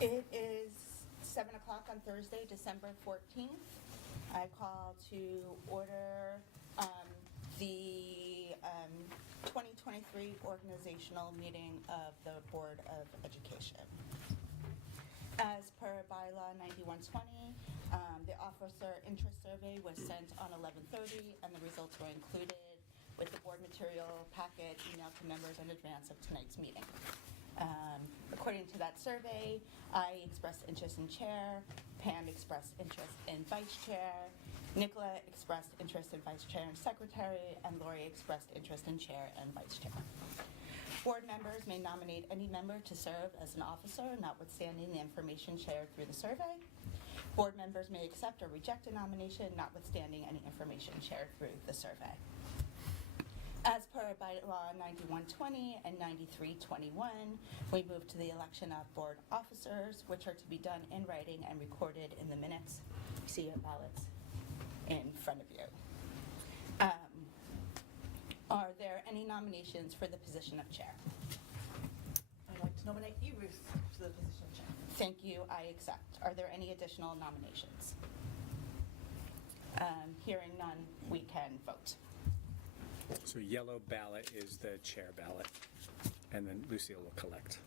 It is 7 o'clock on Thursday, December 14th. I call to order the 2023 organizational meeting of the Board of Education. As per bylaw 9120, the officer interest survey was sent on 11/30 and the results were included with the board material packet emailed to members in advance of tonight's meeting. According to that survey, I expressed interest in chair, Pam expressed interest in vice chair, Nicola expressed interest in vice chair and secretary, and Lori expressed interest in chair and vice chair. Board members may nominate any member to serve as an officer, notwithstanding the information shared through the survey. Board members may accept or reject a nomination, notwithstanding any information shared through the survey. As per bylaw 9120 and 9321, we move to the election of board officers, which are to be done in writing and recorded in the minutes. You see your ballots in front of you. Are there any nominations for the position of chair? I'd like to nominate you, Ruth, to the position of chair. Thank you, I accept. Are there any additional nominations? Hearing none, we can vote. So yellow ballot is the chair ballot, and then Lucille will collect.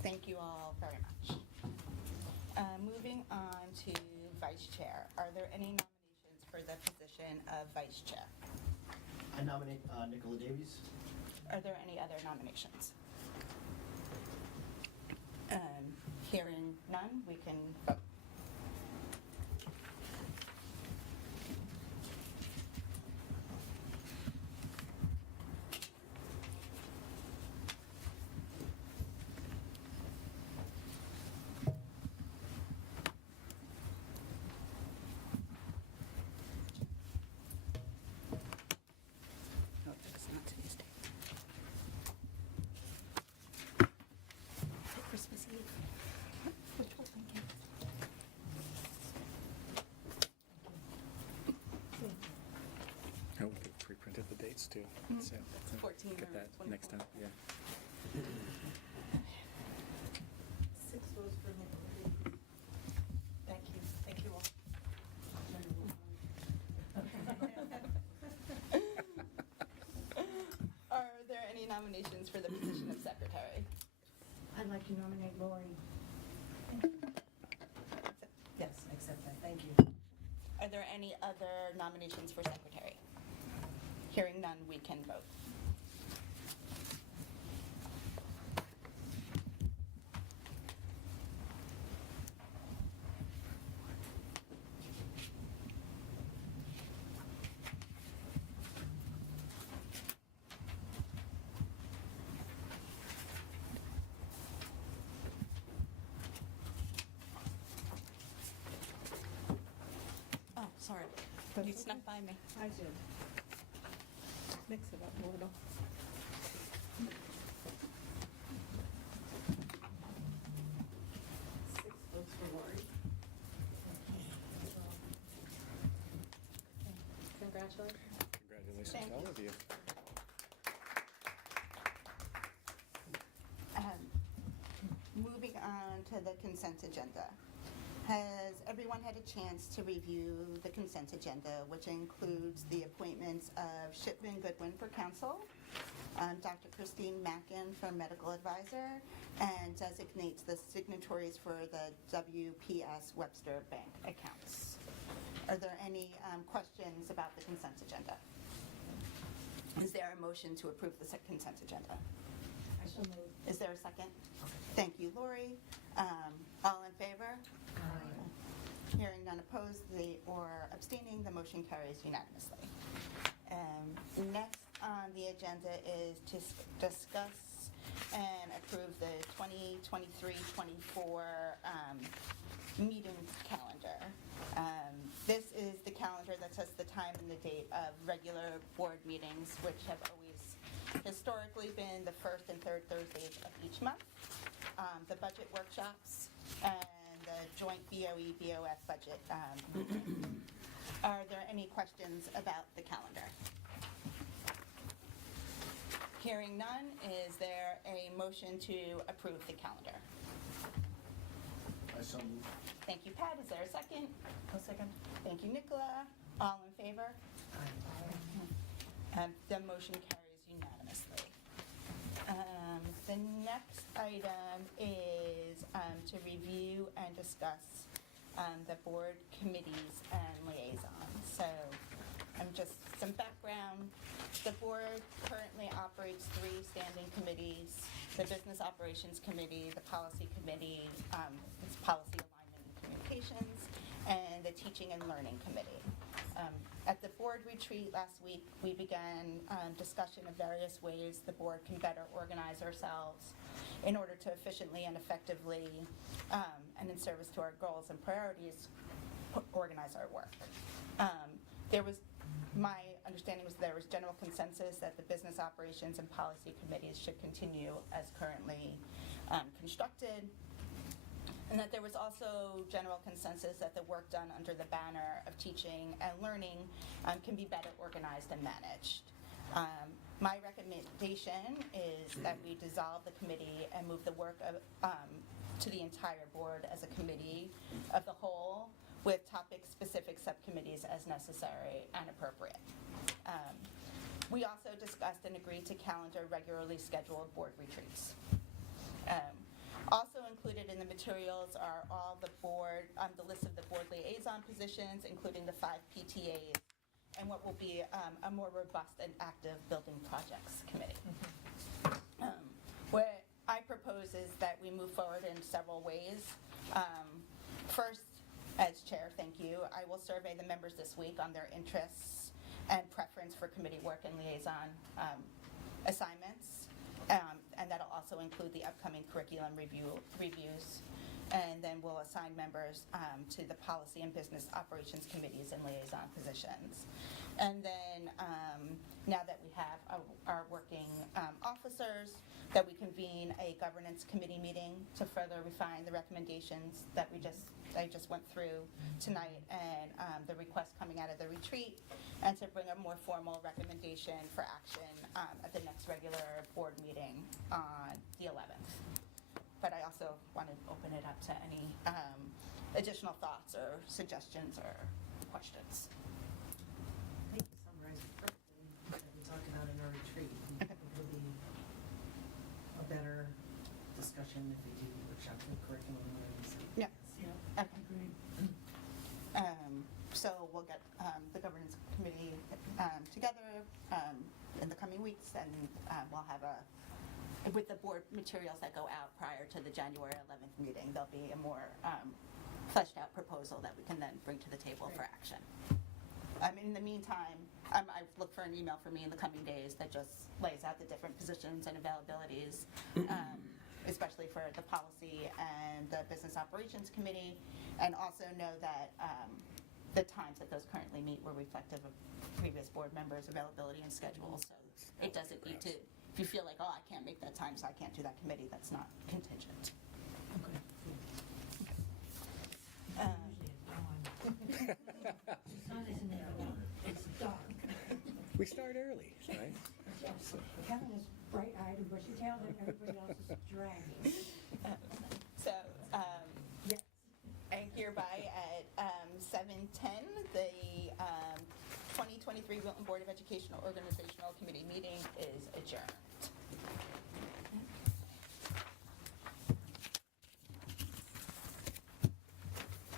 Thank you all very much. Moving on to vice chair. Are there any nominations for the position of vice chair? I nominate Nicola Davies. Are there any other nominations? Hearing none, we can vote. Christmas Eve. Which was thinking? Oh, we pre-printed the dates too. So 14 get or that 24. next time. Yeah. 6 votes for Nicola Davies. Thank you. Thank you all. Are there any nominations for the position of secretary? I'd like to nominate Lori. Yes, I accept that. Thank you. Are there any other nominations for secretary? Hearing none, we can vote. Oh, sorry. You snuck by me. I did. Mix it up a little. Six votes for Lori. Congratulations. Congratulations Thank to all you. of you. Moving on to the consent agenda. Has everyone had a chance to review the consent agenda, which includes the appointments of Shipman Goodwin for counsel, Dr. Christine Mackin for medical advisor, and designates the signatories for the WPS Webster Bank accounts. Are there any questions about the consent agenda? Is there a motion to approve the consent agenda? I shall move. Is there a second? Thank you, Lori. All in favor? Hearing none opposed or abstaining, the motion carries unanimously. Next on the agenda is to discuss and approve the 2023-24 meeting calendar. This is the calendar that sets the time and the date of regular board meetings, which have always historically been the first and third Thursdays of each month, the budget workshops, and the joint BOE BOF budget. Are there any questions about the calendar? Hearing none, is there a motion to approve the calendar? I so move. Thank you, Pat. Is there a second? I'll second. Thank you, Nicola. All in favor? The motion carries unanimously. The next item is to review and discuss the board committees and liaisons. So just some background. The board currently operates 3 standing committees: the Business Operations Committee, the Policy Committee, it's Policy Alignment and Communications, and the Teaching and Learning Committee. At the board retreat last week, we began discussion of various ways the board can better organize ourselves in order to efficiently and effectively, and in service to our goals and priorities, organize our work. My understanding was there was general consensus that the business operations and policy committees should continue as currently constructed, and that there was also general consensus that the work done under the banner of teaching and learning can be better organized and managed. My recommendation is that we dissolve the committee and move the work to the entire board as a committee of the whole, with topic-specific subcommittees as necessary and appropriate. We also discussed and agreed to calendar regularly scheduled board retreats. Also included in the materials are all the list of the board liaison positions, including the 5 PTAs, and what will be a more robust and active building projects committee. What I propose is that we move forward in several ways. First, as chair, thank you, I will survey the members this week on their interests and preference for committee work and liaison assignments. And that'll also include the upcoming curriculum reviews. And then we'll assign members to the policy and business operations committees and liaison positions. And then now that we have our working officers, that we convene a governance committee meeting to further refine the recommendations that I just went through tonight, and the request coming out of the retreat, and to bring a more formal recommendation for action at the next regular board meeting on the 11th. But I also want to open it up to any additional thoughts or suggestions or questions. I think you summarized it perfectly that we talked about in our retreat. It will be a better discussion if we do workshop with curriculum and learning. So Yeah. Yeah. Okay. So we'll get the governance committee together in the coming weeks, and we'll have with the board materials that go out prior to the January 11th meeting, there'll be a more fleshed out proposal that we can then bring to the table for action. In the meantime, I look for an email from me in the coming days that just lays out the different positions and availabilities, especially for the policy and the business operations committee, and also know that the times that those currently meet were reflective of previous board members' availability and schedules. So it doesn't need to, if you feel like, oh, I can't make that time, so I can't do that committee, that's not contingent. Okay. It's dark. We start early, right? Kevin is bright-eyed and bushy-tailed, and everybody else is dragging. So, Yes. and hereby at 7:10, the 2023 Wilton Board of Educational Organizational Committee meeting is adjourned.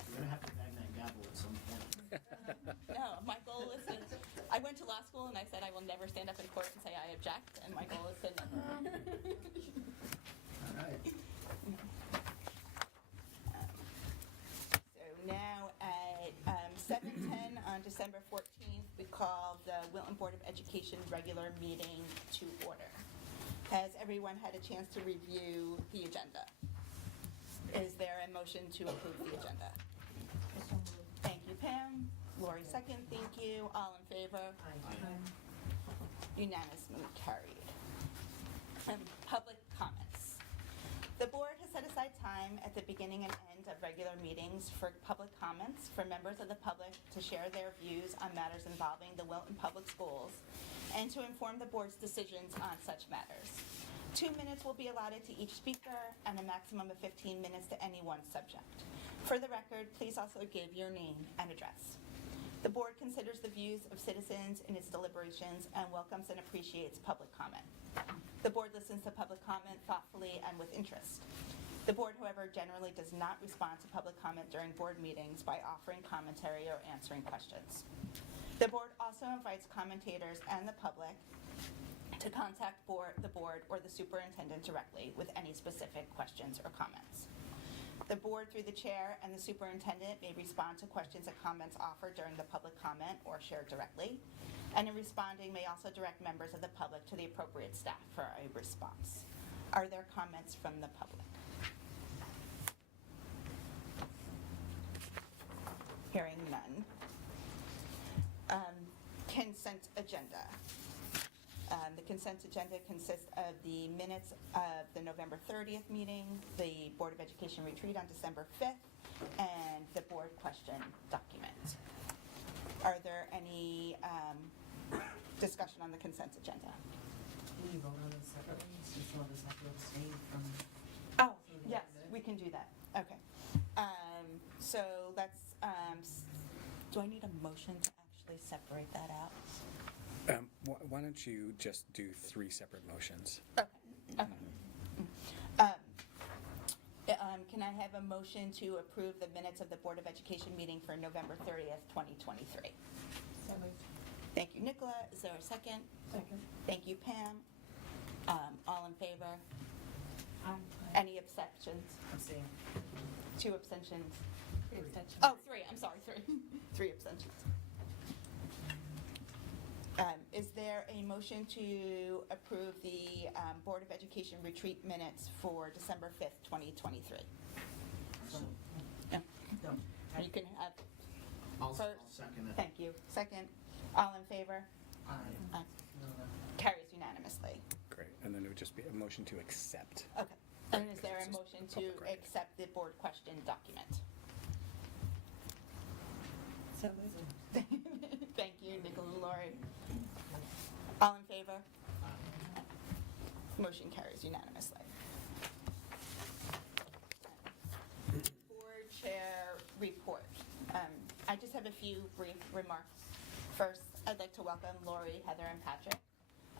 You're gonna have to bang that gavel at some point. I said I will never stand up in court and say I object, and my goal is to never. All right. So now at 7:10 on December 14th, we call the Wilton Board of Education regular meeting to order. Has everyone had a chance to review the agenda? Is there a motion to approve the agenda? Thank you, Pam. Lori, second. Thank you. All in favor? Unanimously carried. Public comments. The board has set aside time at the beginning and end of regular meetings for public comments for members of the public to share their views on matters involving the Wilton Public Schools and to inform the board's decisions on such matters. 2 minutes will be allotted to each speaker and a maximum of 15 minutes to any one subject. For the record, please also give your name and address. The board considers the views of citizens in its deliberations and welcomes and appreciates public comment. The board listens to public comment thoughtfully and with interest. The board, however, generally does not respond to public comment during board meetings by offering commentary or answering questions. The board also invites commentators and the public to contact the board or the superintendent directly with any specific questions or comments. The board, through the chair and the superintendent, may respond to questions and comments offered during the public comment or shared directly, and in responding may also direct members of the public to the appropriate staff for a response. Are there comments from the public? Hearing none. Consent agenda. The consent agenda consists of the minutes of the November 30th meeting, the Board of Education retreat on December 5th, and the board question document. Are there any discussion on the consent agenda? Can you vote on it separately, since one of us have to abstain from? Oh, yes, we can do that. Okay. So let's, do I need a motion to actually separate that out? Why don't you just do 3 separate motions? Okay. Can I have a motion to approve the minutes of the Board of Education meeting for November 30th, 2023? So moved. Thank you, Nicola. Is there a second? Second. Thank you, Pam. All in favor? Aye. Any abstentions? Abstain. 2 abstentions? Extension. Oh, 3. I'm sorry, 3. 3 abstentions. Is there a motion to approve the Board of Education retreat minutes for December 5th, 2023? So, No. no. You can have I'll first. second it. Thank you. Second. All in favor? Aye. Aye. Carries unanimously. Great. And then it would just be a motion to accept. Okay. And is there a Just motion to public record. accept the board question document? So moved. Thank you, Nicola and Lori. All in favor? Motion carries unanimously. Board chair report. I just have a few brief remarks. First, I'd like to welcome Lori, Heather, and Patrick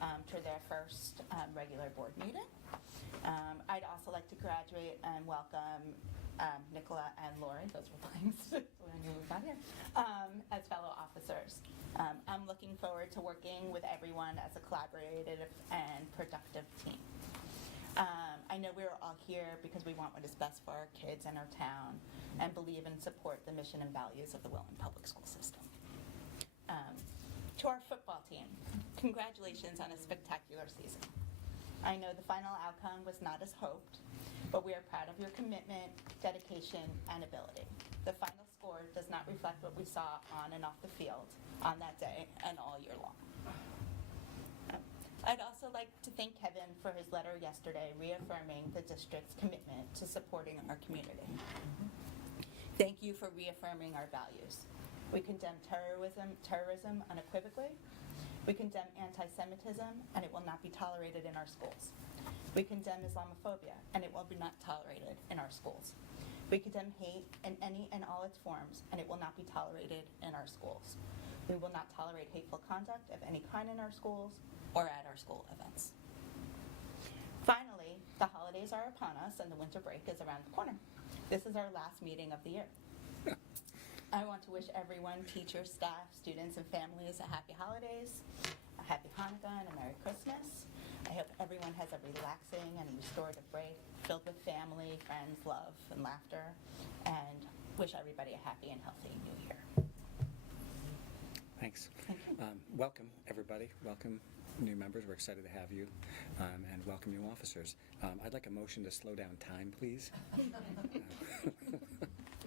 to their first regular board meeting. I'd also like to graduate and welcome Nicola and Lori, those were blanks, so I knew we got here, as fellow officers. I'm looking forward to working with everyone as a collaborative and productive team. I know we're all here because we want what is best for our kids and our town and believe and support the mission and values of the Wilton Public School System. To our football team, congratulations on a spectacular season. I know the final outcome was not as hoped, but we are proud of your commitment, dedication, and ability. The final score does not reflect what we saw on and off the field on that day and all year long. I'd also like to thank Kevin for his letter yesterday reaffirming the district's commitment to supporting our community. Thank you for reaffirming our values. We condemn terrorism unequivocally. We condemn anti-Semitism, and it will not be tolerated in our schools. We condemn Islamophobia, and it will be not tolerated in our schools. We condemn hate in any and all its forms, and it will not be tolerated in our schools. We will not tolerate hateful conduct of any kind in our schools or at our school events. Finally, the holidays are upon us, and the winter break is around the corner. This is our last meeting of the year. I want to wish everyone, teachers, staff, students, and families, a happy holidays, a happy Hanukkah, and a Merry Christmas. I hope everyone has a relaxing and restorative break filled with family, friends, love, and laughter, and wish everybody a happy and healthy New Year. Thanks. Welcome, everybody. Welcome, new members. We're excited to have you, and welcome new officers. I'd like a motion to slow down time, please.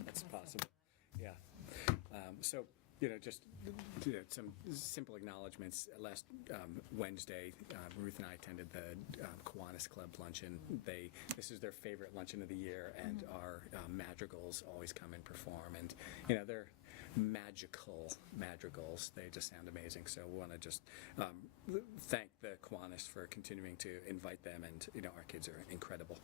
That's possible. Yeah. So, just some simple acknowledgments. Last Wednesday, Ruth and I attended the Kiwanis Club luncheon. This is their favorite luncheon of the year, and our madrigals always come and perform. And they're madrigals. They just sound amazing. So we want to just thank the Kiwanis for continuing to invite them, and our kids are incredible.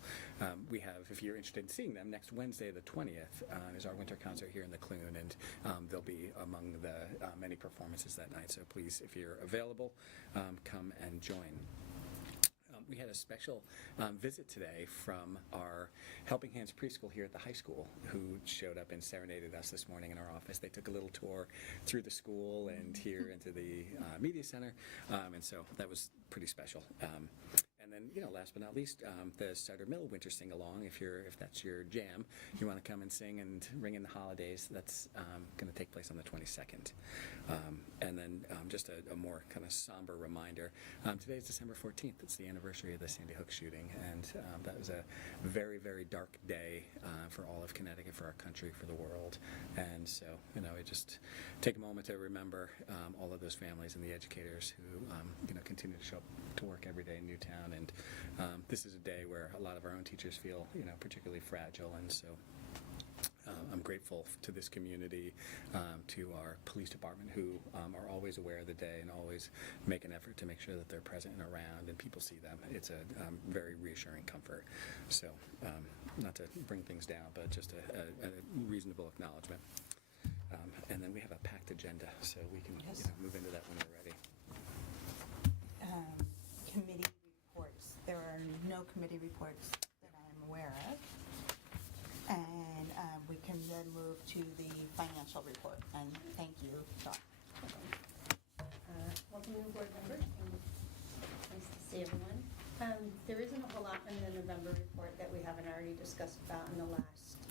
We have, if you're interested in seeing them, next Wednesday the 20th is our winter concert here in the Clune, and they'll be among the many performances that night. So please, if you're available, come and join. We had a special visit today from our Helping Hands preschool here at the high school, who showed up and serenaded us this morning in our office. They took a little tour through the school and here into the media center, and so that was pretty special. And then, last but not least, the Cider Mill Winter Sing Along. If that's your jam, you want to come and sing and ring in the holidays. That's going to take place on the 22nd. And then just a more kind of somber reminder. Today is December 14th. It's the anniversary of the Sandy Hook shooting, and that was a very, very dark day for all of Connecticut, for our country, for the world. And so, we just take a moment to remember all of those families and the educators who, continue to show up to work every day in Newtown. And this is a day where a lot of our own teachers feel, particularly fragile. And so I'm grateful to this community, to our police department, who are always aware of the day and always make an effort to make sure that they're present and around and people see them. It's a very reassuring comfort. So not to bring things down, but just a reasonable acknowledgement. And then we have a packed agenda, so we can move into that when we're ready. Committee reports. There are no committee reports that I'm aware of. And we can then move to the financial report. And thank you, Dawn. Welcome new board members. Nice to see everyone. There isn't a whole lot in the November report that we haven't already discussed about in the last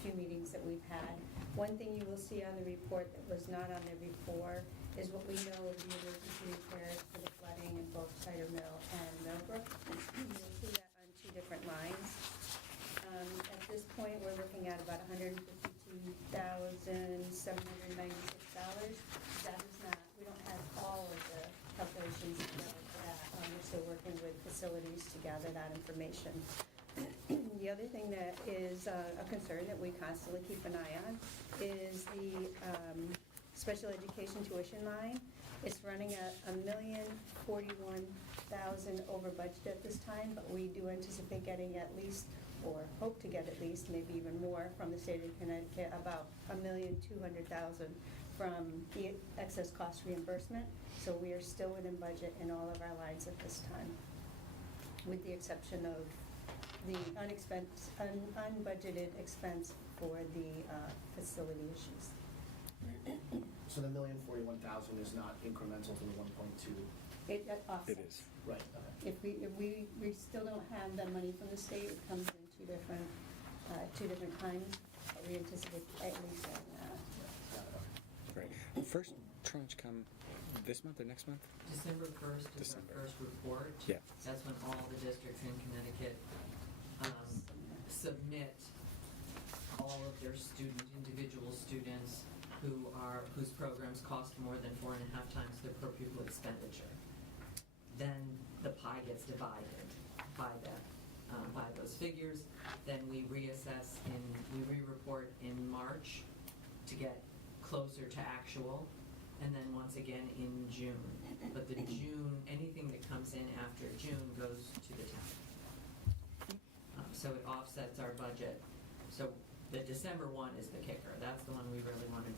few meetings that we've had. One thing you will see on the report that was not on there before is what we know of the emergency repairs for the flooding in both Cider Mill and Millbrook. You'll see that on two different lines. At this point, we're looking at about $152,796. That is not, we don't have all of the calculations together for that. We're still working with facilities to gather that information. The other thing that is a concern that we constantly keep an eye on is the special education tuition line. It's running at $1,041,000 over budget at this time, but we do anticipate getting at least, or hope to get at least, maybe even more from the state of Connecticut, about $1,200,000 from the excess cost reimbursement. So we are still within budget in all of our lines at this time, with the exception of the unbudgeted expense for the facility issues. So the $1,041,000 is not incremental to the 1.2? It offsets. It is. Right, okay. If we still don't have the money from the state, it comes in two different times, but we anticipate at least getting that. Got it, okay. Great. First tranche come this month or next month? December 1st is December. our first report. Yeah. That's when all the districts in Connecticut submit all of their individual students whose programs cost more than 4.5 times their per pupil expenditure. Then the pie gets divided by those figures. Then we reassess we re-report in March to get closer to actual, and then once again in June. But the June, anything that comes in after June goes to the town. So it offsets our budget. So the December one is the kicker. That's the one we really want to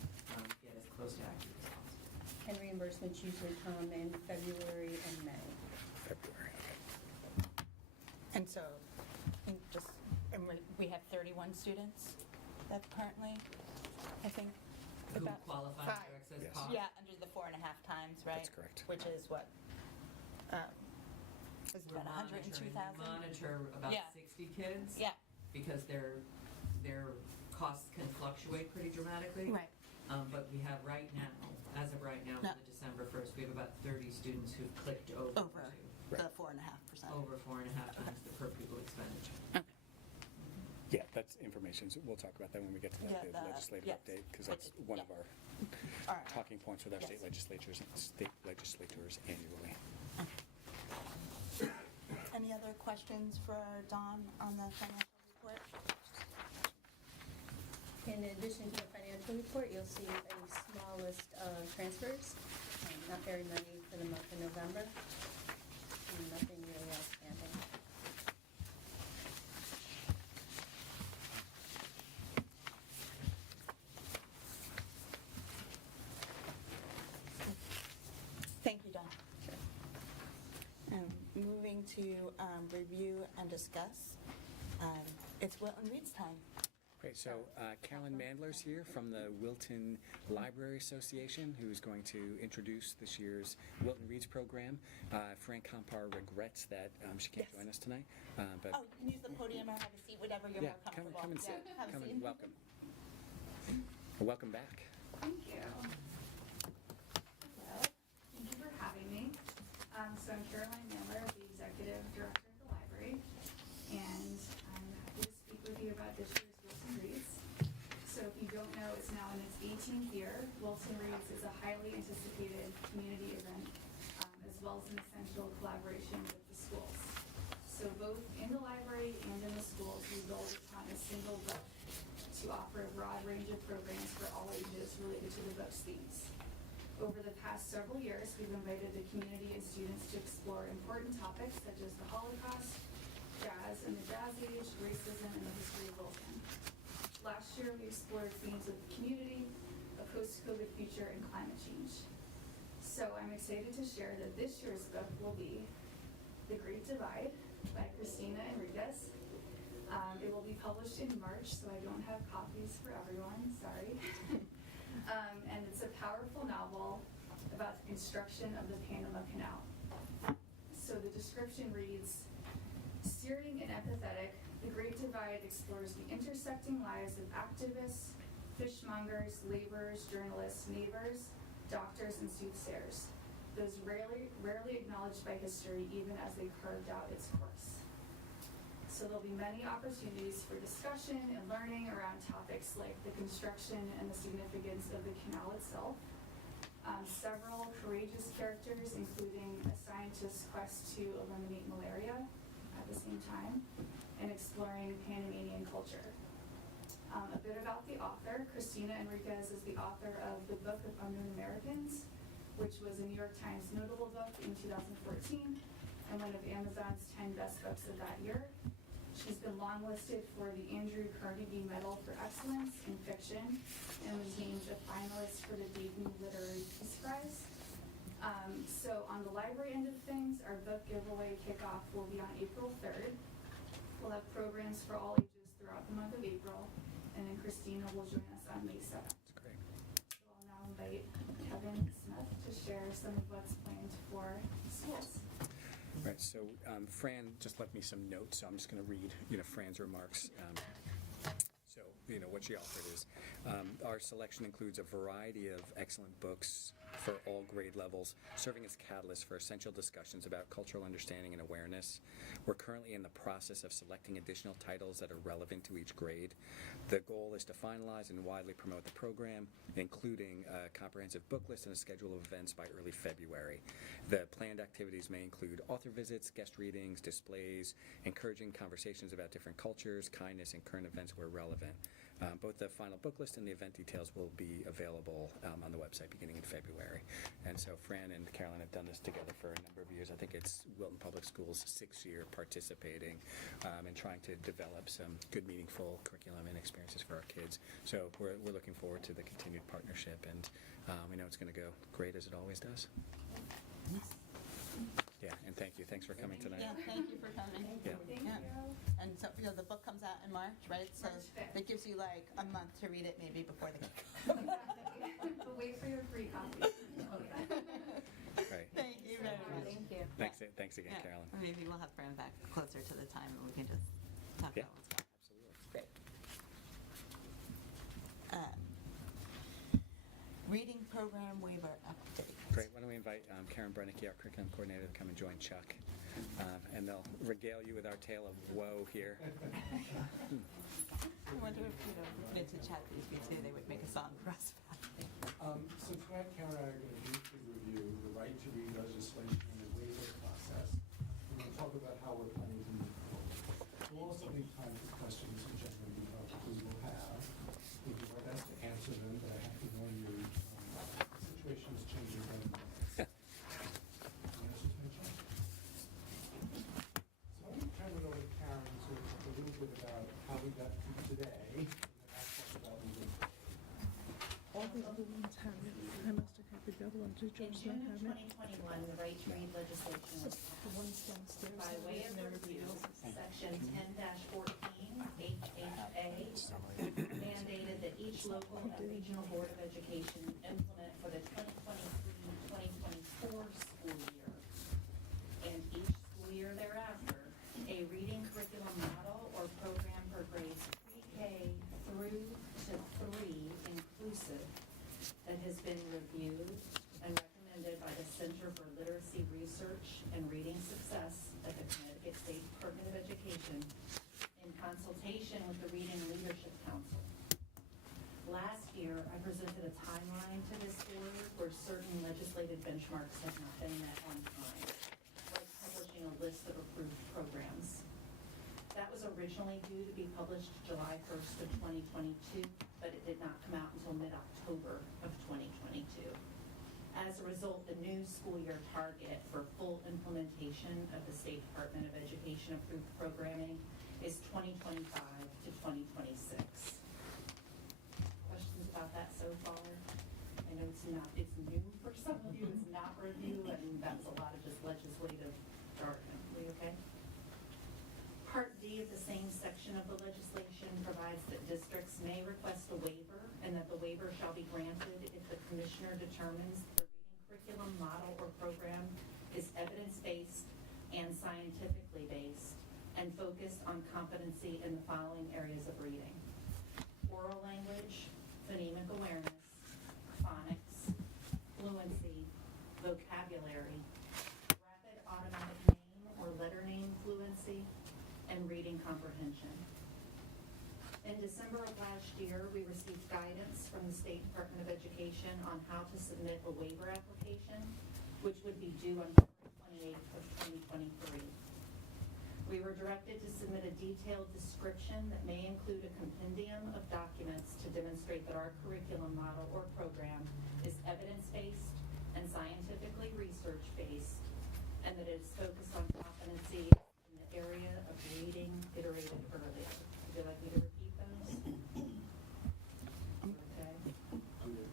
get as close to accurate as possible. And reimbursements usually come in February and May. February, okay. And so, we have 31 students that currently I think Who about qualify five. under excess Yes. cost? Yeah, under the 4.5 times, right? That's correct. Which is what? Is it We're about 102,000? we monitor about Yeah. 60 kids. Yeah, Because their costs can fluctuate pretty dramatically. right. But we have right now, as of right now, No. for the December 1st, we have about 30 students who've clicked over Over to the 4.5%. over 4.5 times the per pupil expenditure. Okay. Yeah, that's information. So we'll talk about that when we get to Yeah, the the- legislative yes. update, because that's one of our All right. talking points with our Yes. state legislators annually. Any other questions for Dawn on the financial report? In addition to the financial report, you'll see a small list of transfers, not very many for the month of November, and nothing really outstanding. Thank you, Dawn. Moving to review and discuss, it's Wilton Reed's time. Great, so Carolyn Mandler's here from the Wilton Library Association, who's going to introduce this year's Wilton Reads program. Fran Compar regrets that she can't Yes. join us tonight, but Oh, you can use the podium or have a seat, whatever you're yeah, more come comfortable. and sit. Have a Come seat. and welcome. Welcome back. Thank you. Hello, thank you for having me. So I'm Caroline Miller, the Executive Director of the Library, and I'm happy to speak with you about this year's Wilton Reads. So if you don't know, it's now in its 18th year. Wilton Reads is a highly anticipated community event, as well as an essential collaboration with the schools. So both in the library and in the schools, we build upon a single book to offer a broad range of programs for all ages related to the book's themes. Over the past several years, we've invited the community and students to explore important topics such as the Holocaust, jazz and the jazz age, racism, and the history of Wilton. Last year, we explored themes of community, a post-COVID future, and climate change. So I'm excited to share that this year's book will be The Great Divide by Christina Enriquez. It will be published in March, so I don't have copies for everyone, sorry. And it's a powerful novel about the construction of the Panama Canal. So the description reads, searing and empathetic, The Great Divide explores the intersecting lives of activists, fishmongers, laborers, journalists, neighbors, doctors, and soothsayers, those rarely acknowledged by history even as they carved out its course. So there'll be many opportunities for discussion and learning around topics like the construction and the significance of the canal itself. Several courageous characters, including a scientist's quest to eliminate malaria at the same time, and exploring Panamanian culture. A bit about the author. Christina Enriquez is the author of The Book of Unknown Americans, which was a New York Times notable book in 2014 and one of Amazon's 10 best books of that year. She's been longlisted for the Andrew Carnegie Medal for Excellence in Fiction and was named a finalist for the Dayton Literary Peace Prize. So on the library end of things, our book giveaway kickoff will be on April 3rd. We'll have programs for all ages throughout the month of April, and then Christina will join us on May 7th. That's great. So I'll now invite Kevin Smith to share some of what's planned for schools. Right, so Fran just left me some notes, so I'm just going to read, Fran's remarks. So, what she offered is, our selection includes a variety of excellent books for all grade levels, serving as catalysts for essential discussions about cultural understanding and awareness. We're currently in the process of selecting additional titles that are relevant to each grade. The goal is to finalize and widely promote the program, including a comprehensive book list and a schedule of events by early February. The planned activities may include author visits, guest readings, displays, encouraging conversations about different cultures, kindness, and current events where relevant. Both the final book list and the event details will be available on the website beginning in February. And so Fran and Carolyn have done this together for a number of years. I think it's Wilton Public Schools' 6th year participating and trying to develop some good, meaningful curriculum and experiences for our kids. So we're looking forward to the continued partnership, and we know it's going to go great as it always does. Yeah, and thank you. Thanks for coming tonight. Yeah, thank you for coming. Yeah. Thank Yeah. you. And so, the book comes out in March, right? So March 5th. it gives you like a month to read it maybe before the Exactly. But wait for your free copy. Right. Thank you very much. Thank you. Thanks again, Yeah. Carolyn. Maybe we'll have Fran back closer to the time and we can just talk Yeah. about what's going on. Absolutely. Great. Reading program waiver update. Great. Why don't we invite Karen Brennicky, our curriculum coordinator, to come and join Chuck, and they'll regale you with our tale of woe here. I wonder if, Vince and Chad BC, they would make a song for us. So tonight, Karen and I are going to briefly review the right to read legislation and the waiver process. We're going to talk about how we're planning to move forward. We'll also leave time for questions and general because we'll have. We'll do our best to answer them, but I have to warn you, the situation is changing very fast. Answer to my question. So I'm going to turn it over to Karen to talk a little bit about how we got to today, and then I'll talk about moving forward. All the other ones have it. I must have copied the other ones. Did In yours June not of have it? 2021, the right to read legislation was The ones passed. downstairs. By have way it, of and everybody review, else is- Section 10-14 HHA mandated that each local and regional board of education implement for the 2023-2024 school year and each school year thereafter a reading curriculum model or program for grades pre-K through to 3 inclusive that has been reviewed and recommended by the Center for Literacy Research and Reading Success at the Connecticut State Department of Education in consultation with the Reading Leadership Council. Last year, I presented a timeline to this board where certain legislative benchmarks have not been met on time, like publishing a list of approved programs. That was originally due to be published July 1st of 2022, but it did not come out until mid-October of 2022. As a result, the new school year target for full implementation of the State Department of Education approved programming is 2025 to 2026. Questions about that so far? I know it's new for some of you, it's not review, and that's a lot of just legislative jargon. We okay? Part D of the same section of the legislation provides that districts may request a waiver and that the waiver shall be granted if the commissioner determines the reading curriculum model or program is evidence-based and scientifically based and focused on competency in the following areas of reading: oral language, phonemic awareness, phonics, fluency, vocabulary, rapid automatic name or letter name fluency, and reading comprehension. In December of last year, we received guidance from the State Department of Education on how to submit a waiver application, which would be due on February 28th of 2023. We were directed to submit a detailed description that may include a compendium of documents to demonstrate that our curriculum model or program is evidence-based and scientifically research-based, and that it is focused on competency in the area of reading iterated earlier. Would you like me to repeat those? Okay. I'm good.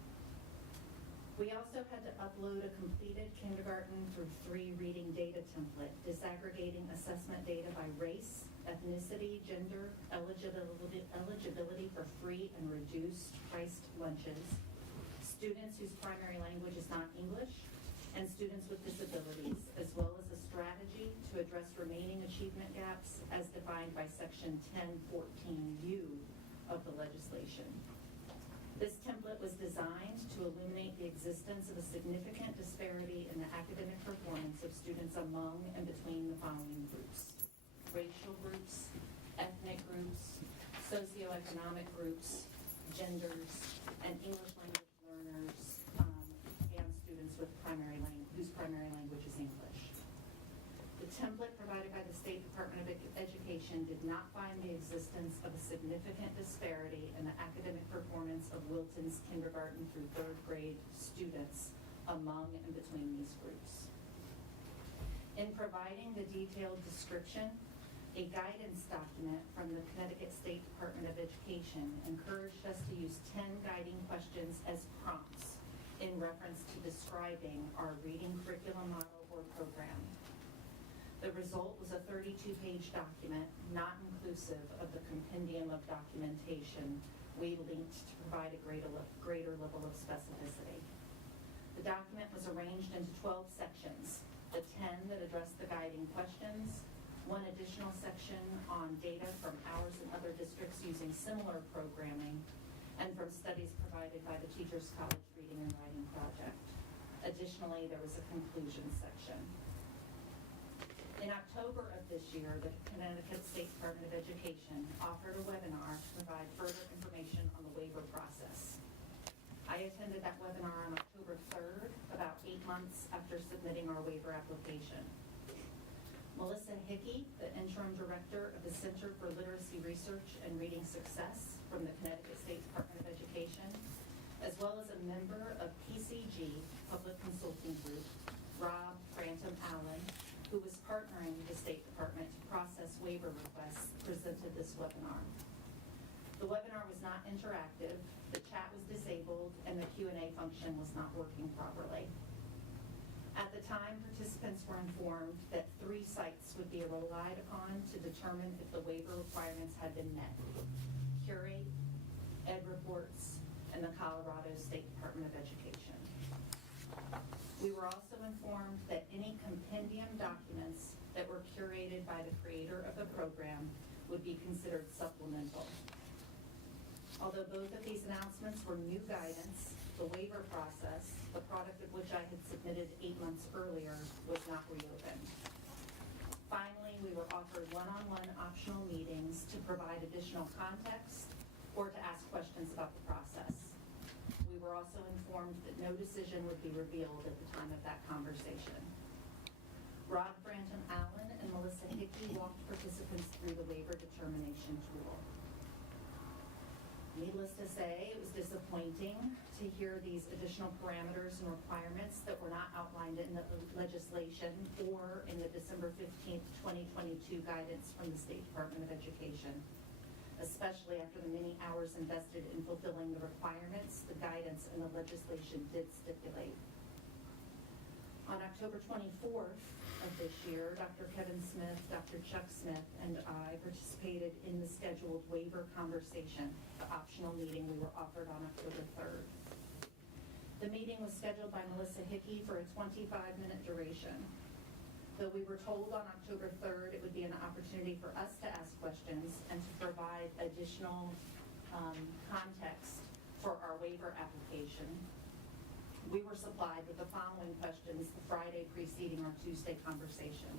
We also had to upload a completed kindergarten through 3 reading data template, disaggregating assessment data by race, ethnicity, gender, eligibility for free and reduced priced lunches, students whose primary language is not English, and students with disabilities, as well as a strategy to address remaining achievement gaps as defined by Section 1014U of the legislation. This template was designed to illuminate the existence of a significant disparity in the academic performance of students among and between the following groups: racial groups, ethnic groups, socioeconomic groups, genders, and English language learners, and students with whose primary language is English. The template provided by the State Department of Education did not find the existence of a significant disparity in the academic performance of Wilton's kindergarten through 3rd grade students among and between these groups. In providing the detailed description, a guidance document from the Connecticut State Department of Education encouraged us to use 10 guiding questions as prompts in reference to describing our reading curriculum model or program. The result was a 32-page document, not inclusive of the compendium of documentation we linked to provide a greater level of specificity. The document was arranged into 12 sections, the 10 that addressed the guiding questions, one additional section on data from ours and other districts using similar programming, and from studies provided by the Teachers College Reading and Writing Project. Additionally, there was a conclusion section. In October of this year, the Connecticut State Department of Education offered a webinar to provide further information on the waiver process. I attended that webinar on October 3rd, about 8 months after submitting our waiver application. Melissa Hickey, the interim director of the Center for Literacy Research and Reading Success from the Connecticut State Department of Education, as well as a member of PCG, Public Consulting Group, Rob Grantham Allen, who was partnering with the State Department to process waiver requests, presented this webinar. The webinar was not interactive, the chat was disabled, and the Q&A function was not working properly. At the time, participants were informed that 3 sites would be relied upon to determine if the waiver requirements had been met: Curate, Ed Reports, and the Colorado State Department of Education. We were also informed that any compendium documents that were curated by the creator of the program would be considered supplemental. Although both of these announcements were new guidance, the waiver process, the product of which I had submitted 8 months earlier, was not reopened. Finally, we were offered one-on-one optional meetings to provide additional context or to ask questions about the process. We were also informed that no decision would be revealed at the time of that conversation. Rob Branton Allen and Melissa Hickey walked participants through the waiver determination tool. Needless to say, it was disappointing to hear these additional parameters and requirements that were not outlined in the legislation or in the December 15th, 2022 guidance from the State Department of Education, especially after the many hours invested in fulfilling the requirements the guidance and the legislation did stipulate. On October 24th of this year, Dr. Kevin Smith, Dr. Chuck Smith, and I participated in the scheduled waiver conversation, the optional meeting we were offered on October 3rd. The meeting was scheduled by Melissa Hickey for a 25-minute duration. Though we were told on October 3rd it would be an opportunity for us to ask questions and to provide additional context for our waiver application, we were supplied with the following questions the Friday preceding our Tuesday conversation,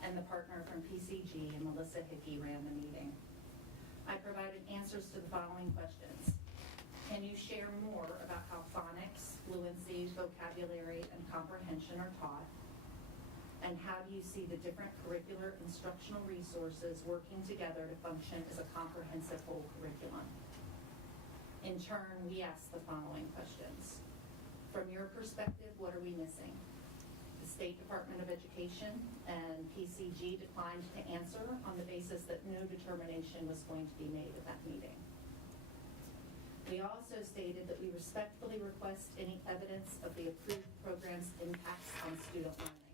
and the partner from PCG and Melissa Hickey ran the meeting. I provided answers to the following questions. Can you share more about how phonics, fluency, vocabulary, and comprehension are taught? And how do you see the different curricular instructional resources working together to function as a comprehensive whole curriculum? In turn, we asked the following questions. From your perspective, what are we missing? The State Department of Education and PCG declined to answer on the basis that no determination was going to be made at that meeting. We also stated that we respectfully request any evidence of the approved program's impacts on student learning.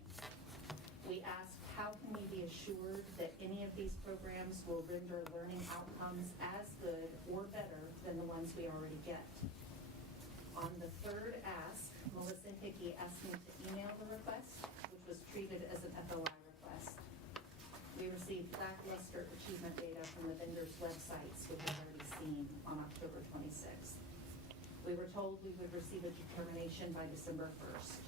We asked, how can we be assured that any of these programs will render learning outcomes as good or better than the ones we already get? On the third ask, Melissa Hickey asked me to email the request, which was treated as an FOI request. We received lackluster achievement data from the vendors' websites, which we've already seen on October 26th. We were told we would receive a determination by December 1st.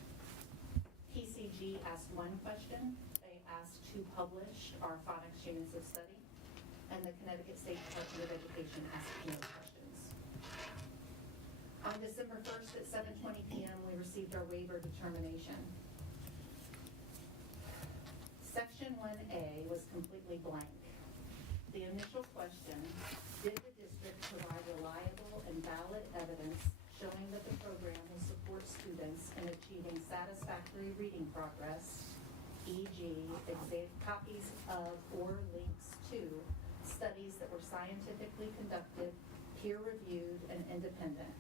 PCG asked one question. They asked who published our phonics units of study, and the Connecticut State Department of Education asked no questions. On December 1st at 7:20 p.m., we received our waiver determination. Section 1A was completely blank. The initial question, did the district provide reliable and valid evidence showing that the program will support students in achieving satisfactory reading progress, e.g., copies of or links to studies that were scientifically conducted, peer-reviewed, and independent?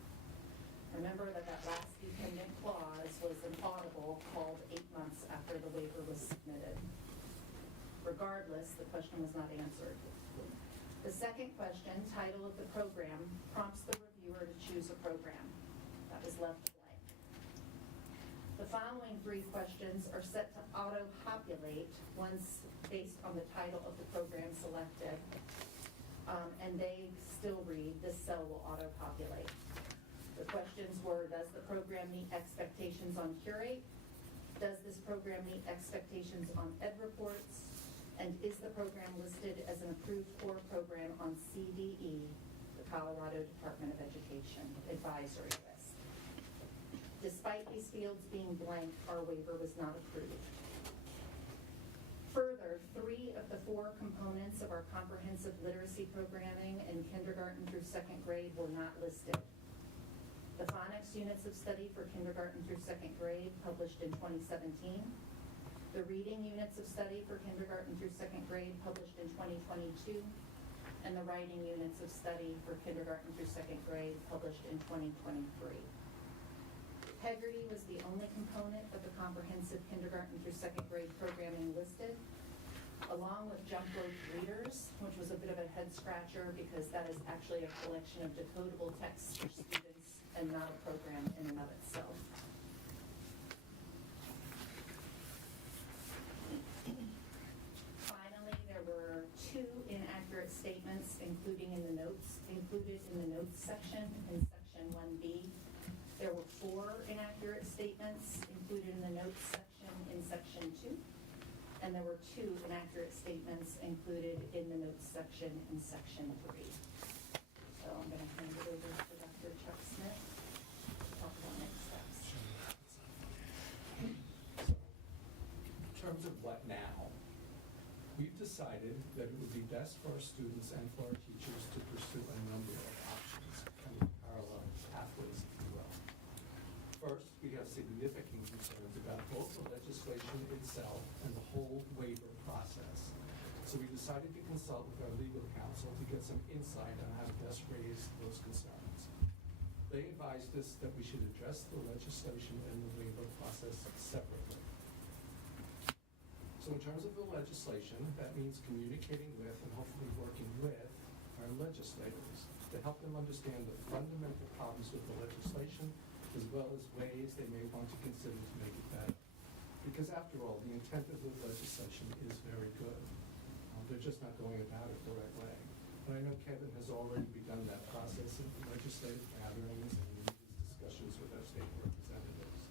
Remember that last dependent clause was an audible called 8 months after the waiver was submitted. Regardless, the question was not answered. The second question, title of the program, prompts the reviewer to choose a program. That was left blank. The following three questions are set to auto-populate once based on the title of the program selected. And they still read, this cell will auto-populate. The questions were, does the program meet expectations on Curate? Does this program meet expectations on Ed Reports? And is the program listed as an approved core program on CDE, the Colorado Department of Education advisory list? Despite these fields being blank, our waiver was not approved. Further, 3 of the 4 components of our comprehensive literacy programming in kindergarten through 2nd grade were not listed. The phonics units of study for kindergarten through 2nd grade published in 2017. The reading units of study for kindergarten through 2nd grade published in 2022. And the writing units of study for kindergarten through 2nd grade published in 2023. Integrity was the only component of the comprehensive kindergarten through 2nd grade programming listed, along with jump rope readers, which was a bit of a head scratcher because that is actually a collection of decodable texts for students and not a program in and of itself. Finally, there were 2 inaccurate statements included in the notes section in section 1B. There were 4 inaccurate statements included in the notes section in section 2. And there were 2 inaccurate statements included in the notes section in section 3. So I'm going to hand it over to Dr. Chuck Smith to talk about next steps. In terms of what now, we've decided that it would be best for our students and for our teachers to pursue a number of options, kind of parallel pathways, if you will. First, we have significant concerns about both the legislation itself and the whole waiver process. So we decided to consult with our legal counsel to get some insight on how to best raise those concerns. They advised us that we should address the legislation and the waiver process separately. So in terms of the legislation, that means communicating with and hopefully working with our legislators to help them understand the fundamental problems with the legislation, as well as ways they may want to consider to make it better. Because after all, the intent of the legislation is very good. They're just not going about it the right way. And I know Kevin has already begun that process in legislative gatherings and in his discussions with our state representatives.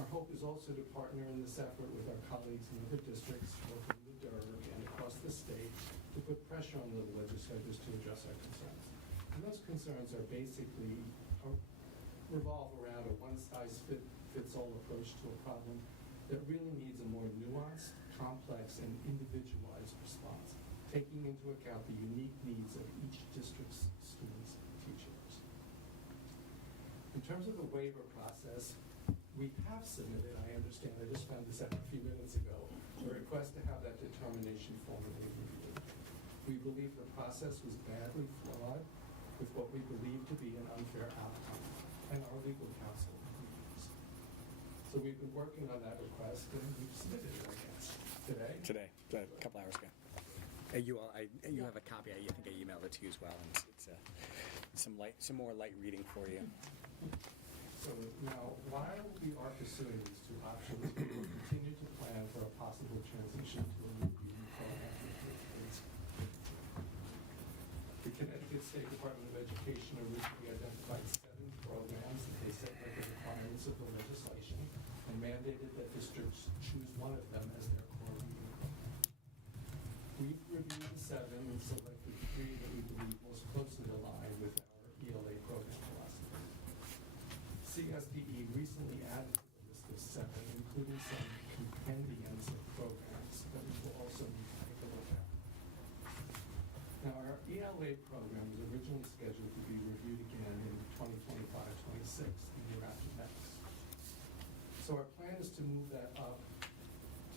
Our hope is also to partner in this effort with our colleagues in other districts, both in the DERG and across the state, to put pressure on the legislators to address our concerns. And those concerns are basically revolve around a one-size-fits-all approach to a problem that really needs a more nuanced, complex, and individualized response, taking into account the unique needs of each district's students and teachers. In terms of the waiver process, we have submitted, I understand, I just found this out a few minutes ago, a request to have that determination formally reviewed. We believe the process was badly flawed with what we believe to be an unfair outcome, and our legal counsel agrees. So we've been working on that request, and we've submitted it, I guess, today. Today, a couple hours ago. You have a copy. I think I emailed it to you as well, and it's some more light reading for you. So now, while we are pursuing these 2 options, we will continue to plan for a possible transition to a new reading program for kids. The Connecticut State Department of Education originally identified 7 programs that they set by the requirements of the legislation and mandated that districts choose one of them as their core reading program. We've reviewed the 7 and selected 3 that we believe most closely align with our ELA program philosophy. CSDE recently added to the list of 7, including some compendiums of programs that we will also need to take a look at. Now, our ELA program was originally scheduled to be reviewed again in 2025-26, the year after next. So our plan is to move that up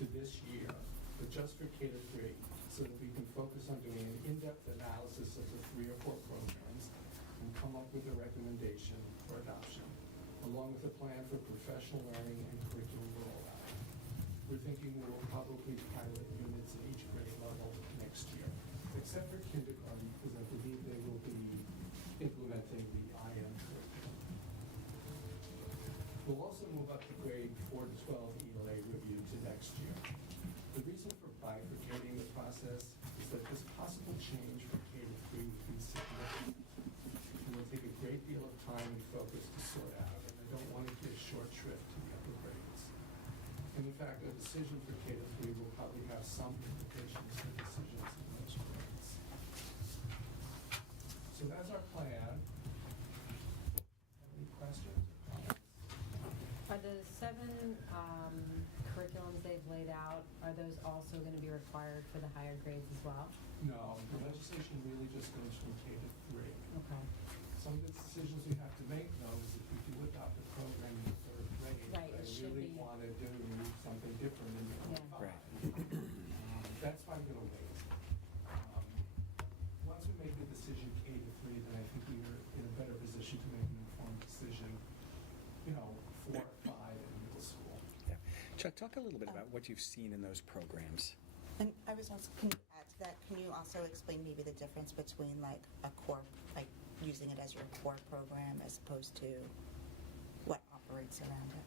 to this year, but just for K-3, so that we can focus on doing an in-depth analysis of the 3 or 4 programs and come up with a recommendation for adoption, along with a plan for professional learning and curriculum rollout. We're thinking we will probably pilot units in except for kindergarten, because I believe they will be implementing the IM curriculum. We'll also move up to grade 4 to 12 ELA review to next year. The reason for bifurcating the process is that this possible change from K to 3 would be significant. It will take a great deal of time and focus to sort out, and I don't want to give short shrift to the upper grades. And in fact, a decision for K to 3 will probably have some implications for decisions in those grades. So that's our plan. Any questions or comments? Are the 7 curriculums they've laid out, are those also going to be required for the higher grades as well? No, the legislation really just goes from K to 3. Okay. Some of the decisions we have to make, though, is if we do adopt a program in the 3rd grade, Right, it I should really be- want to do something different in the Yeah. 5. Right. That's why I'm going to wait. Once we make the decision K to 3, then I think we are in a better position to make an informed decision, 4 or 5 in middle school. Yeah. Chuck, talk a little bit about what you've seen in those programs. And I was also, can you add to that? Can you also explain maybe the difference between like a core, like using it as your core program as opposed to what operates around it?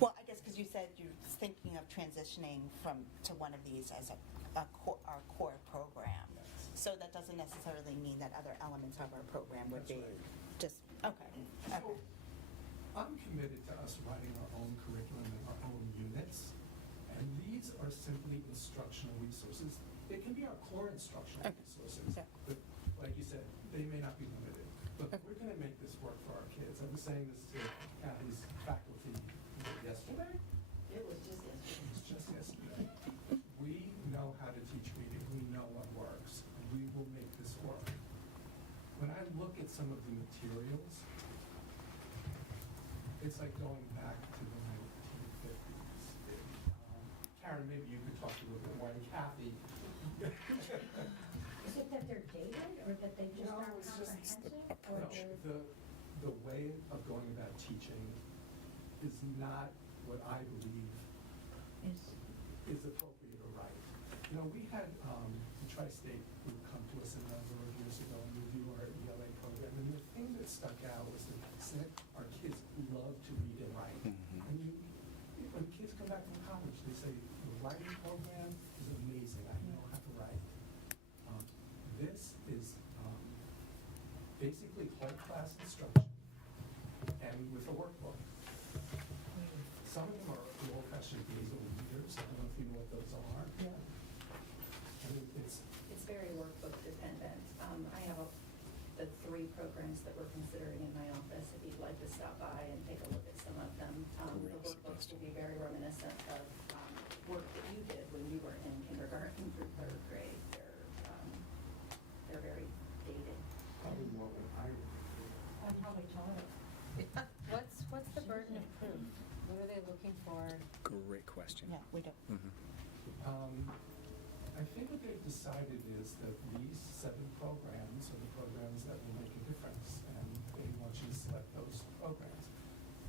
Well, I guess because you said you're thinking of transitioning to one of these as our core program. So that doesn't necessarily mean that other elements of our program would That's be right. just, okay. So Okay. I'm committed to us writing our own curriculum and our own units, and these are simply instructional resources. They can be our core instructional Okay. resources, Yeah. but like you said, they may not be limited. But we're going to make this work for our kids. I was saying this to Kathy's faculty yesterday. It was just yesterday. It was just yesterday. We know how to teach reading. We know what works. And we will make this work. When I look at some of the materials, it's like going back to the 1950s. Karen, maybe you could talk a little bit more, and Kathy. Is it that they're dated or that they just No, aren't it's just comprehensive? Or No, they're- the way of going about teaching is not what I believe is appropriate or right. We had the Tri-State group come to us a number of years ago and review our ELA program, and the thing that stuck out was that they said our kids love to read and write. And when kids come back from college, they say, the writing program is amazing, I know how to write. This is basically whole class instruction and with a workbook. Some of them are the old-fashioned basal readers. I don't know if you know what those are. Yeah. I mean, it's It's very workbook dependent. I have the 3 programs that we're considering in my office, if you'd like to stop by and take a look at some of them. The Great workbooks suggestion. will be very reminiscent of work that you did when you were in kindergarten through 3rd grade. They're very dated. probably more than I would. I'm probably taller. What's the burden of proof? What are they looking for? Great question. Yeah, we don't. I think what they've decided is that these 7 programs are the programs that will make a difference, and they want you to select those programs.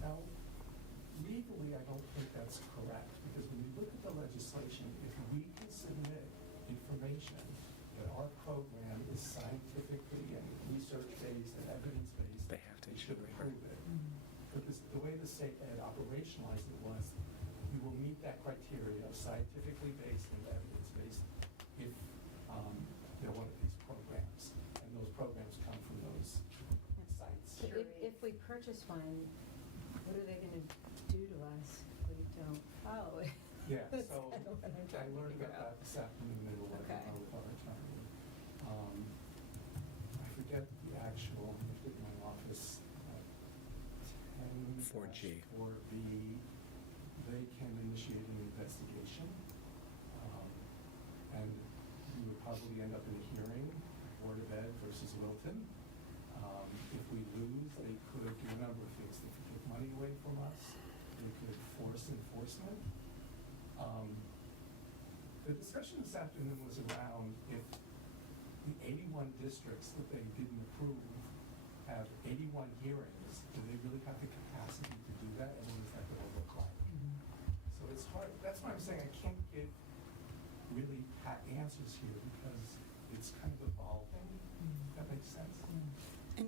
Now, legally, I don't think that's correct, because when you look at the legislation, if we can submit information that our program is scientifically and research-based and evidence-based, They have to we issue should a waiver. approve it. But the way the state had operationalized it was, you will meet that criteria of scientifically based and evidence-based if they're one of these programs. And those programs come from those sites. So if we purchase one, what are they going to do to us? We don't follow it. Yeah, That's so kind of what I'm I trying to learned figure about out. that this afternoon, they were working Okay. on with our attorney. I forget the actual, I looked at my office, 4G. 4B, they can initiate an investigation. And we would probably end up in a hearing, Board of Ed versus Wilton. If we lose, they could do a number of things. They could take money away from us. They could force enforcement. The discussion this afternoon was around if the 81 districts that they didn't approve have 81 hearings, do they really have the capacity to do that, and what is that going to look like? So it's hard, that's why I'm saying I can't give really pat answers here because it's kind of evolving. That makes sense? And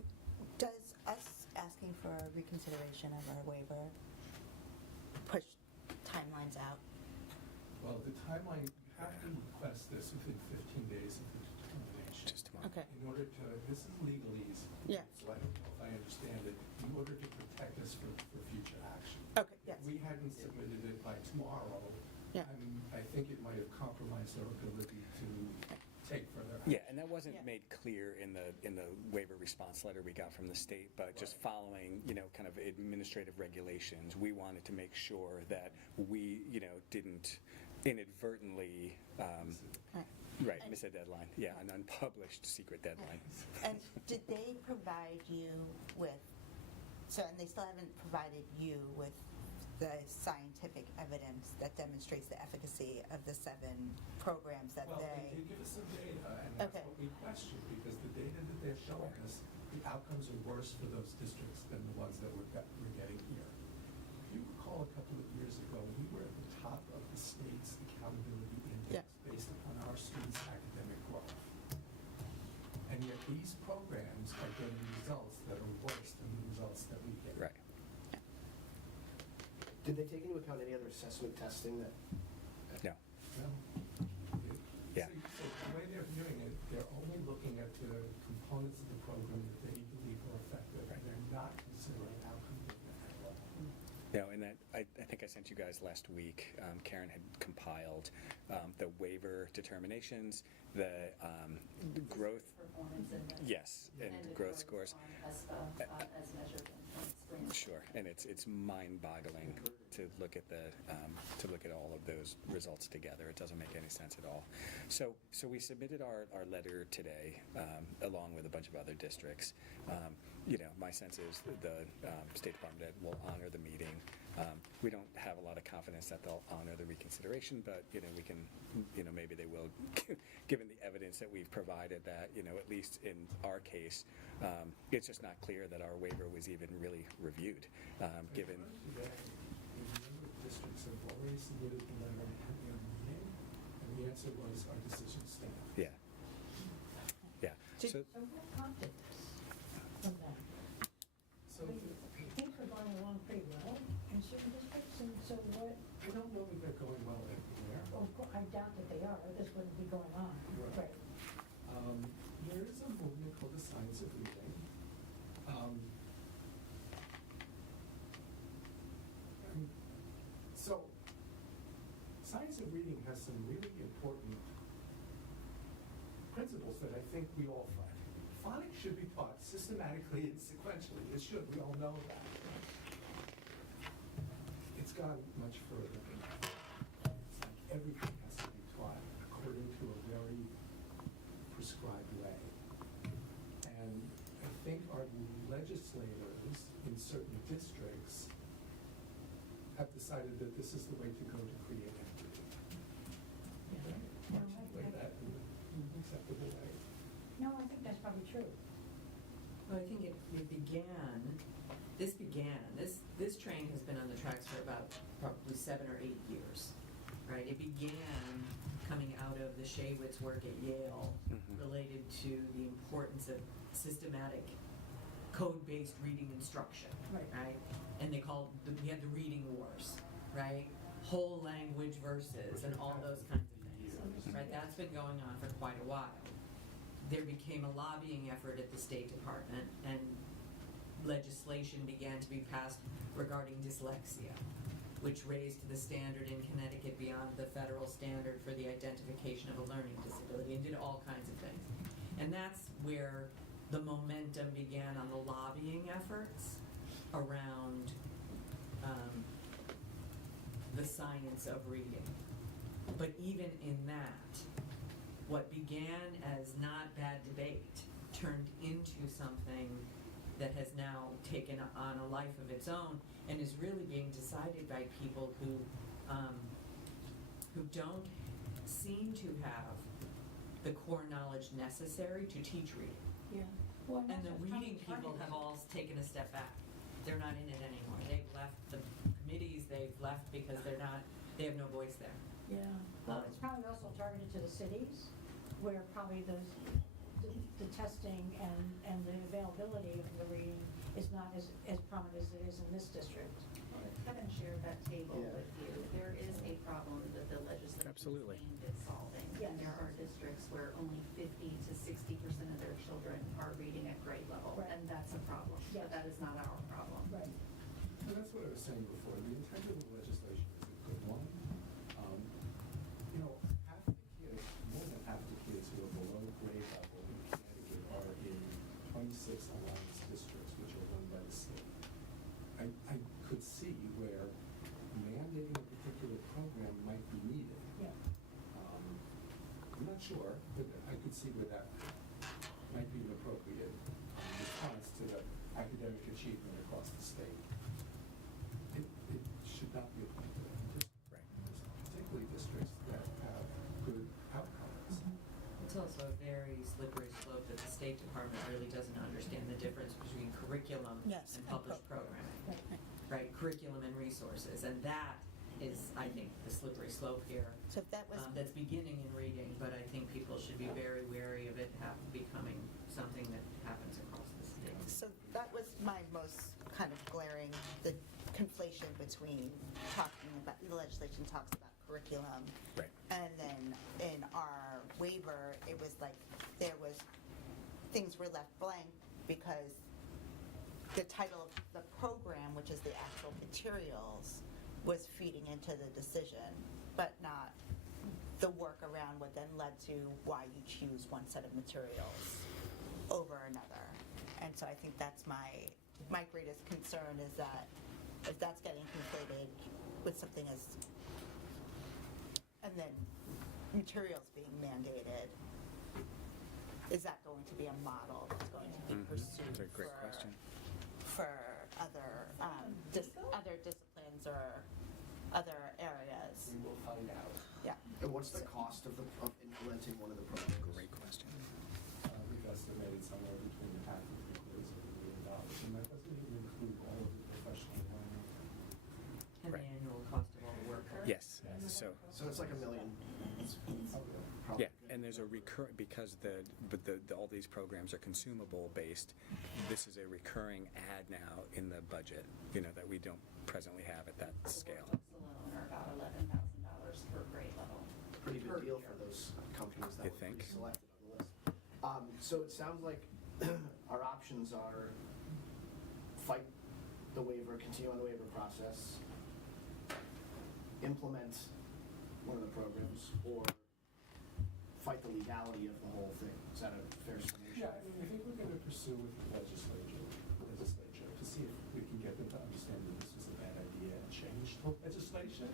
does us asking for a reconsideration of our waiver push timelines out? Well, the timeline, you have to request this within 15 days of the determination. Just tomorrow. Okay. In order to, this is legalese. Yeah. So I don't know if I understand it, in order to protect us for future action. Okay, yes. If we hadn't submitted it by tomorrow, Yeah. I think it might have compromised our ability to take further action. Yeah, and that wasn't Yeah. made clear in the waiver response letter we got from the state, but just following, kind of administrative regulations, we wanted to make sure that we, didn't inadvertently, Right. miss a deadline. Yeah, an unpublished secret deadline. And did they provide you with, and they still haven't provided you with the scientific evidence that demonstrates the efficacy of the 7 programs that Well, they... they did give us some data, and that's Okay. what we questioned, because the data that they're showing us, the outcomes are worse for those districts than the ones that we're getting here. If you recall a couple of years ago, we were at the top of the state's accountability index based upon our students' academic growth. And yet these programs are getting results that are worse than the results that we get. Right. Did they take into account any other assessment testing that? No. No. Yeah. So the way they're viewing it, they're only looking at the components of the program that they believe are effective, and they're not considering outcomes at all. No, and that I think I sent you guys last week. Karen had compiled the waiver determinations, the growth. Performance index. Yes, and the growth scores. on ESPA, as measured in spring. Sure, and it's mind-boggling to look at all of those results together. It doesn't make any sense at all. So we submitted our letter today, along with a bunch of other districts. My sense is the State Department will honor the meeting. We don't have a lot of confidence that they'll honor the reconsideration, but we can, maybe they will, given the evidence that we've provided. That at least in our case, it's just not clear that our waiver was even really reviewed, given. Today, a number of districts have already submitted the letter at their meeting, and the answer was our decision stands. Yeah. Yeah. So, So what prompted this from them? So Things were going along pretty well in certain districts, and so what, I don't know that they're going well everywhere. I doubt that they are, or this wouldn't be going on. Right. There is a movement called the Science of Reading. So, Science of Reading has some really important principles that I think we all find. Phonics should be taught systematically and sequentially. It should. We all know that. It's gone much further than that. It's like everything has to be taught according to a very prescribed way. And I think our legislators in certain districts have decided that this is the way to go to create equity. Articulate that in an acceptable way. No, I think that's probably true. Well, I think this train has been on the tracks for about probably 7 or 8 years, right? It began coming out of the Shaywitz work at Yale related to the importance of systematic code-based reading instruction, right? And we had the reading wars, right? Whole language verses and all those kinds of things, right? That's been going on for quite a while. There became a lobbying effort at the State Department, and legislation began to be passed regarding dyslexia, which raised the standard in Connecticut beyond the federal standard for the identification of a learning disability, and did all kinds of things. And that's where the momentum began on the lobbying efforts around the science of reading. But even in that, what began as not bad debate turned into something that has now taken on a life of its own and is really being decided by people who don't seem to have the core knowledge necessary to teach reading. Yeah. Well, And the that's reading probably people part have of it. all taken a step back. They're not in it anymore. They've left the committees, they've left because they're not They have no voice there. Yeah, well, it's probably also targeted to the cities, where probably the testing and the availability of the reading is not as prominent as it is in this district. Well, if Kevin shared that table Yeah. with you, there is a problem that the legislature Absolutely. is aimed at solving. Yes. And there are districts where only 50 to 60% of their children are reading at grade level, Right. and that's a problem. Yes. But that is not our problem. Right. And that's what I was saying before, the intent of the legislation is a good one. You know, half the kids, more than half the kids who are below grade level in Connecticut are in 26 alliance districts, which are run by the state. I could see where mandating a particular program might be needed. Yeah. I'm not sure, but I could see where that might be an appropriate response to the academic achievement across the state. It should not be applied to Right. particularly districts that have good outcomes. It's also a very slippery slope that the State Department really doesn't understand the difference between curriculum Yes, and and published programming. Right, curriculum and resources, and that is, I think, the slippery slope here. So that was, That's beginning in reading, but I think people should be very wary of it becoming something that happens across the state. so that was my most kind of glaring, the conflation between talking about, the legislation talks about curriculum. Right. And then in our waiver, it was like, things were left blank because the title of the program, which is the actual materials, was feeding into the decision, but not the work around what then led to why you choose one set of materials over another. And so I think that's my greatest concern, is that if that's getting conflated with something as, and then materials being mandated, is that going to be a model that's going to be pursued That's a great question. for other, other disciplines or other areas? We will find out. Yeah. And what's the cost of implementing one of the programs? Great question. We've estimated somewhere between half and three-quarters of $1 million, and that doesn't even include all of the professional learning. And the Right. annual cost of all the work. Yes. So So it's like $1 million. Probably. yeah, and there's a because all these programs are consumable based. This is a recurring ad now in the budget, that we don't presently have at that scale. Books alone are about $11,000 per grade level. Pretty per good deal year. for those companies that You were think? selected on the list. So it sounds like our options are fight the waiver, continue on the waiver process, implement one of the programs, or fight the legality of the whole thing. Is that a fair summation? Yeah, I think we're going to pursue with the legislature to see if we can get them to understand that this was a bad idea and change the legislation.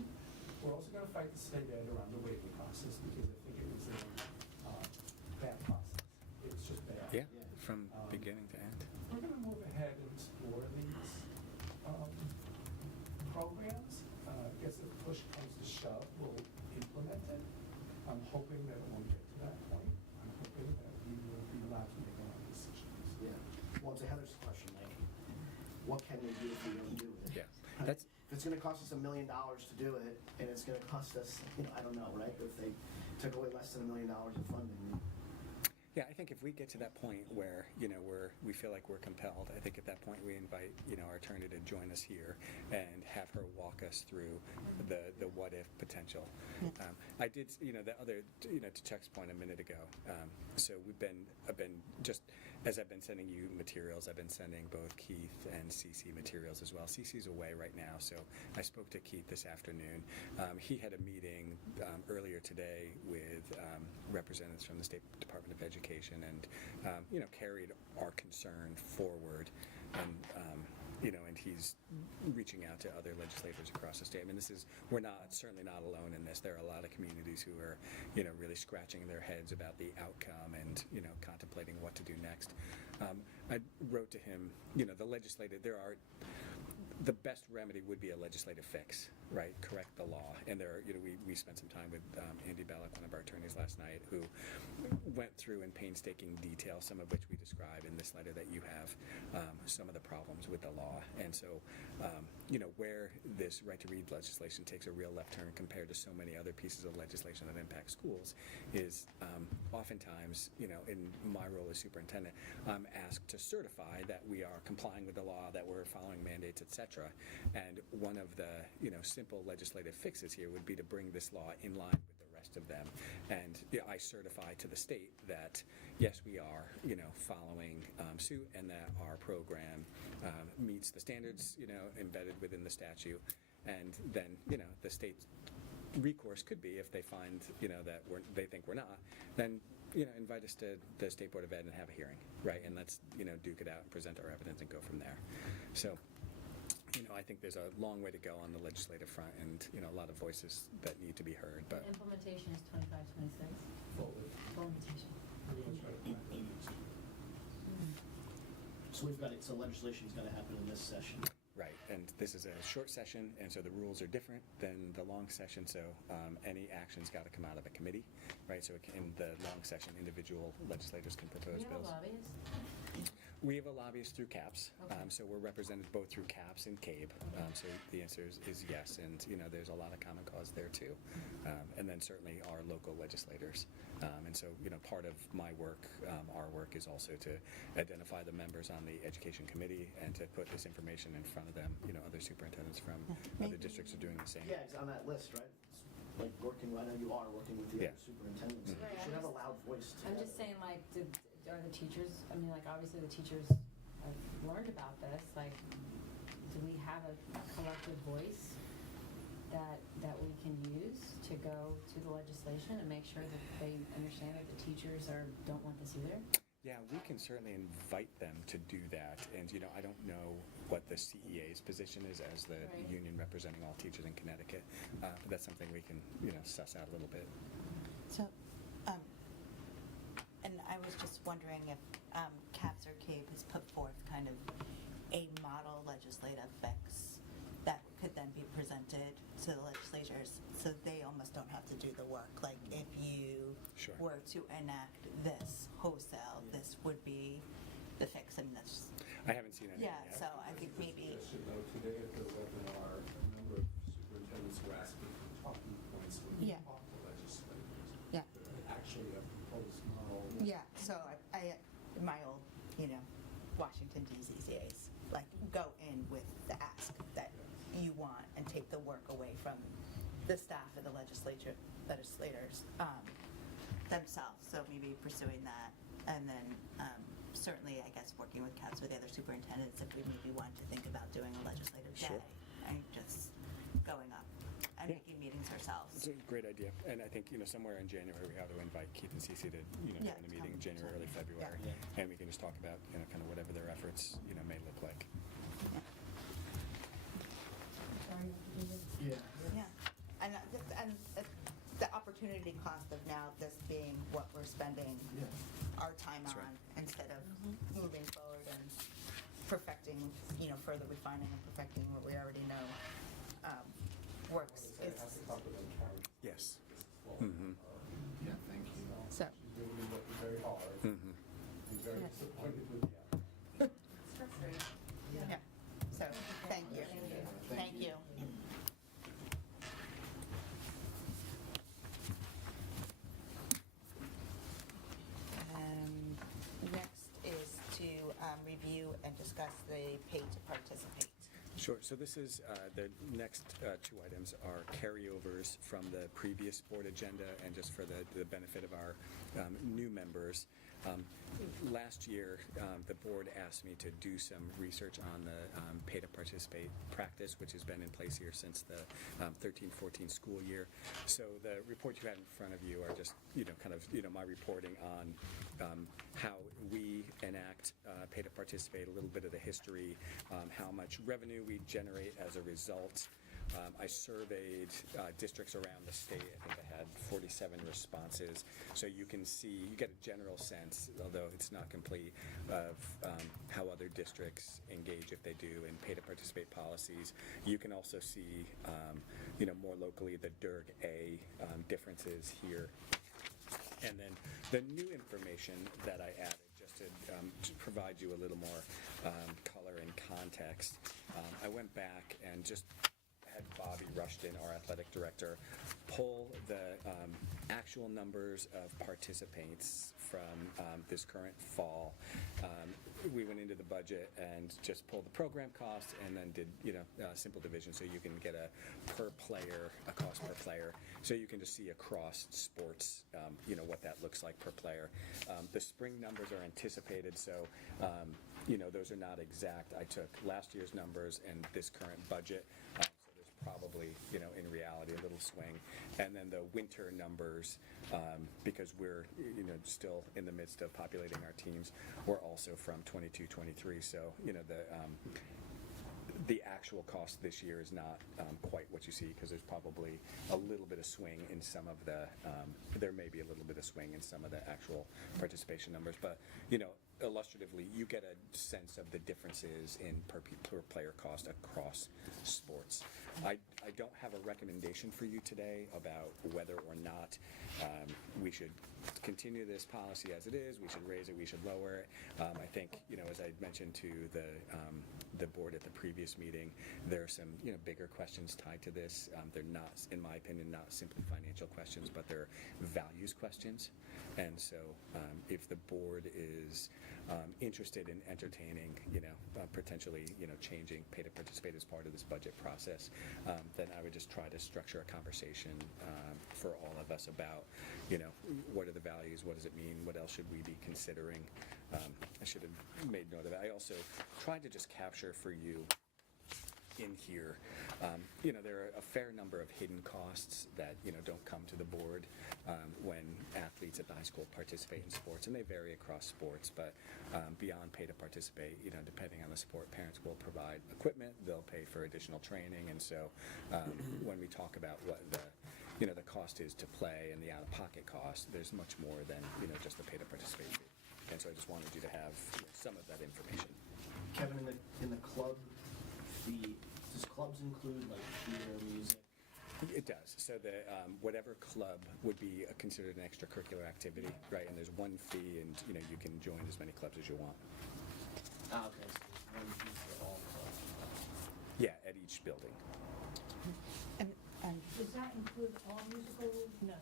We're also going to fight the state ed around the waiver process, because I think it was a bad process. It was just bad. Yeah, from beginning to end. We're going to move ahead and explore these programs. I guess if push comes to shove, we'll implement it. I'm hoping that it won't get to that point. I'm hoping that we will be allowed to make our own decisions. Yeah. Well, to Heather's question, like, what can we do if we don't do it? Yeah, that's If it's going to cost us $1 million to do it, and it's going to cost us, I don't know, right? If they took away less than $1 million in funding. Yeah, I think if we get to that point where, we feel like we're compelled, I think at that point we invite, our attorney to join us here and have her walk us through the what-if potential. I did, the other, to Chuck's point a minute ago, so I've been just, as I've been sending you materials, I've been sending both Keith and Cece materials as well. Cece's away right now, so I spoke to Keith this afternoon. He had a meeting earlier today with representatives from the State Department of Education and, carried our concern forward. And he's reaching out to other legislators across the state. I mean, we're certainly not alone in this. There are a lot of communities who are, really scratching their heads about the outcome and, contemplating what to do next. I wrote to him, the the best remedy would be a legislative fix, right? Correct the law. And there, we spent some time with Andy Ballack, one of our attorneys last night, who went through in painstaking detail, some of which we describe in this letter that you have, some of the problems with the law. And so, where this right to read legislation takes a real left turn compared to so many other pieces of legislation that impact schools is oftentimes, in my role as superintendent, I'm asked to certify that we are complying with the law, that we're following mandates, etc. And one of the, simple legislative fixes here would be to bring this law in line with the rest of them. And I certify to the state that, yes, we are, following suit, and that our program meets the standards, embedded within the statute. And then, the state's recourse could be, if they find, that they think we're not, then, invite us to the State Board of Ed and have a hearing, right? And let's, duke it out and present our evidence and go from there. So, I think there's a long way to go on the legislative front, and, a lot of voices that need to be heard, but. Implementation is 25, 26. Forward. Implementation. We're going to try to find that next year. So legislation's got to happen in this session. Right, and this is a short session, and so the rules are different than the long session, so any action's got to come out of a committee, right? So in the long session, individual legislators can propose Do you have bills. a lobbyist? We have a lobbyist through CAPS, Okay. so we're represented both through CAPS and CABE. So the answer is yes, and there's a lot of common cause there too. And then certainly our local legislators. And so part of my work, our work, is also to identify the members on the education committee and to put this information in front of them. Other superintendents from other districts are doing the same. Yeah, it's on that list, right? It's like working, I know you are working with the Yeah. other superintendents. Mhm. Right, You should I'm have a just- loud voice I'm together. just saying, like, are the teachers, obviously the teachers have learned about this, like, do we have a collective voice that we can use to go to the legislation and make sure that they understand that the teachers don't want this either? Yeah, we can certainly invite them to do that. And, I don't know what the CEA's position is as the Right. union representing all teachers in Connecticut. But that's something we can, suss out a little bit. So, and I was just wondering if CAPS or CABE has put forth kind of a model legislative fix that could then be presented to the legislators, so they almost don't have to do the work. Like, if you Sure. were to enact this wholesale, this would be the fix. I mean, that's, I haven't seen anything yeah, yet. so I think maybe, Suggestion, though, today at the webinar, a number of superintendents were asking for talking points when we Yeah. talk to legislators. Yeah. Actually, a proposed model. yeah, so I my old, Washington DC days, like, go in with the ask that you want and take the work away from the staff of the legislators themselves. So maybe pursuing that, and then certainly, I guess, working with CAPS with the other superintendents if we maybe want to think about doing a legislative Sure. day and just going up and Yeah. making meetings ourselves. It's a great idea. And I think, somewhere in January we ought to invite Keith and Cece to, Yeah, join a meeting come. in January, early February. Yeah. And we can just talk about, kind of whatever their efforts, may look like. Sorry, you have to do this. Yeah. Yeah, and the opportunity cost of now this being what we're spending Yeah. our time That's right. on, instead of moving forward and perfecting, further refining and perfecting what we already know, works. It has to come with a carriage. Yes. Well, Mhm. Yeah, thank you. So, She's really working very hard. Mhm. Be very Yeah. disappointed with the outcome. yeah, so, thank you. Thank you. Next is to review and discuss the pay to participate. Sure. So this is, the next two items are carryovers from the previous board agenda, and just for the benefit of our new members. Last year, the board asked me to do some research on the pay to participate practice, which has been in place here since the 13-14 school year. So the report you have in front of you are just, my reporting on how we enact pay to participate, a little bit of the history, how much revenue we generate as a result, I surveyed districts around the state. I think I had 47 responses. So you can see, you get a general sense, although it's not complete, of how other districts engage, if they do, in pay-to-participate policies. You can also see, more locally, the DERG A differences here. And then the new information that I added, just to provide you a little more color and context, I went back and just had Bobby Rushton, our athletic director, pull the actual numbers of participants from this current fall. We went into the budget and just pulled the program costs and then did, simple division, so you can get a cost per player. So you can just see across sports, what that looks like per player. The spring numbers are anticipated, so, those are not exact. I took last year's numbers and this current budget. Probably, in reality, a little swing. And then the winter numbers, because we're, still in the midst of populating our teams, were also from 22-23. So, the actual cost this year is not quite what you see, because there's probably a little bit of swing in some of the, there may be a little bit of swing in some of the actual participation numbers. But, illustratively, you get a sense of the differences in per player cost across sports. I don't have a recommendation for you today about whether or not we should continue this policy as it is. We should raise it. We should lower it. I think, as I mentioned to the board at the previous meeting, there are some bigger questions tied to this. They're not, in my opinion, not simply financial questions, but they're values questions. And so, if the board is interested in entertaining, potentially, changing pay to participate as part of this budget process, then I would just try to structure a conversation for all of us about, what are the values, what does it mean, what else should we be considering. I should have made note of that. I also tried to just capture for you in here, there are a fair number of hidden costs that, don't come to the board when athletes at the high school participate in sports, and they vary across sports, but beyond pay to participate, depending on the sport, parents will provide equipment, they'll pay for additional training, and so when we talk about what the cost is to play and the out-of-pocket cost, there's much more than, just the pay to participate fee. And so I just wanted you to have some of that information. Kevin, in the club fee, does clubs include like theater, music? It does. So the whatever club would be considered an extracurricular activity, right? And there's one fee, and you can join as many clubs as you want. Okay, so there's one fee for all clubs. Yeah, at each building. And Does that include all musicals? No.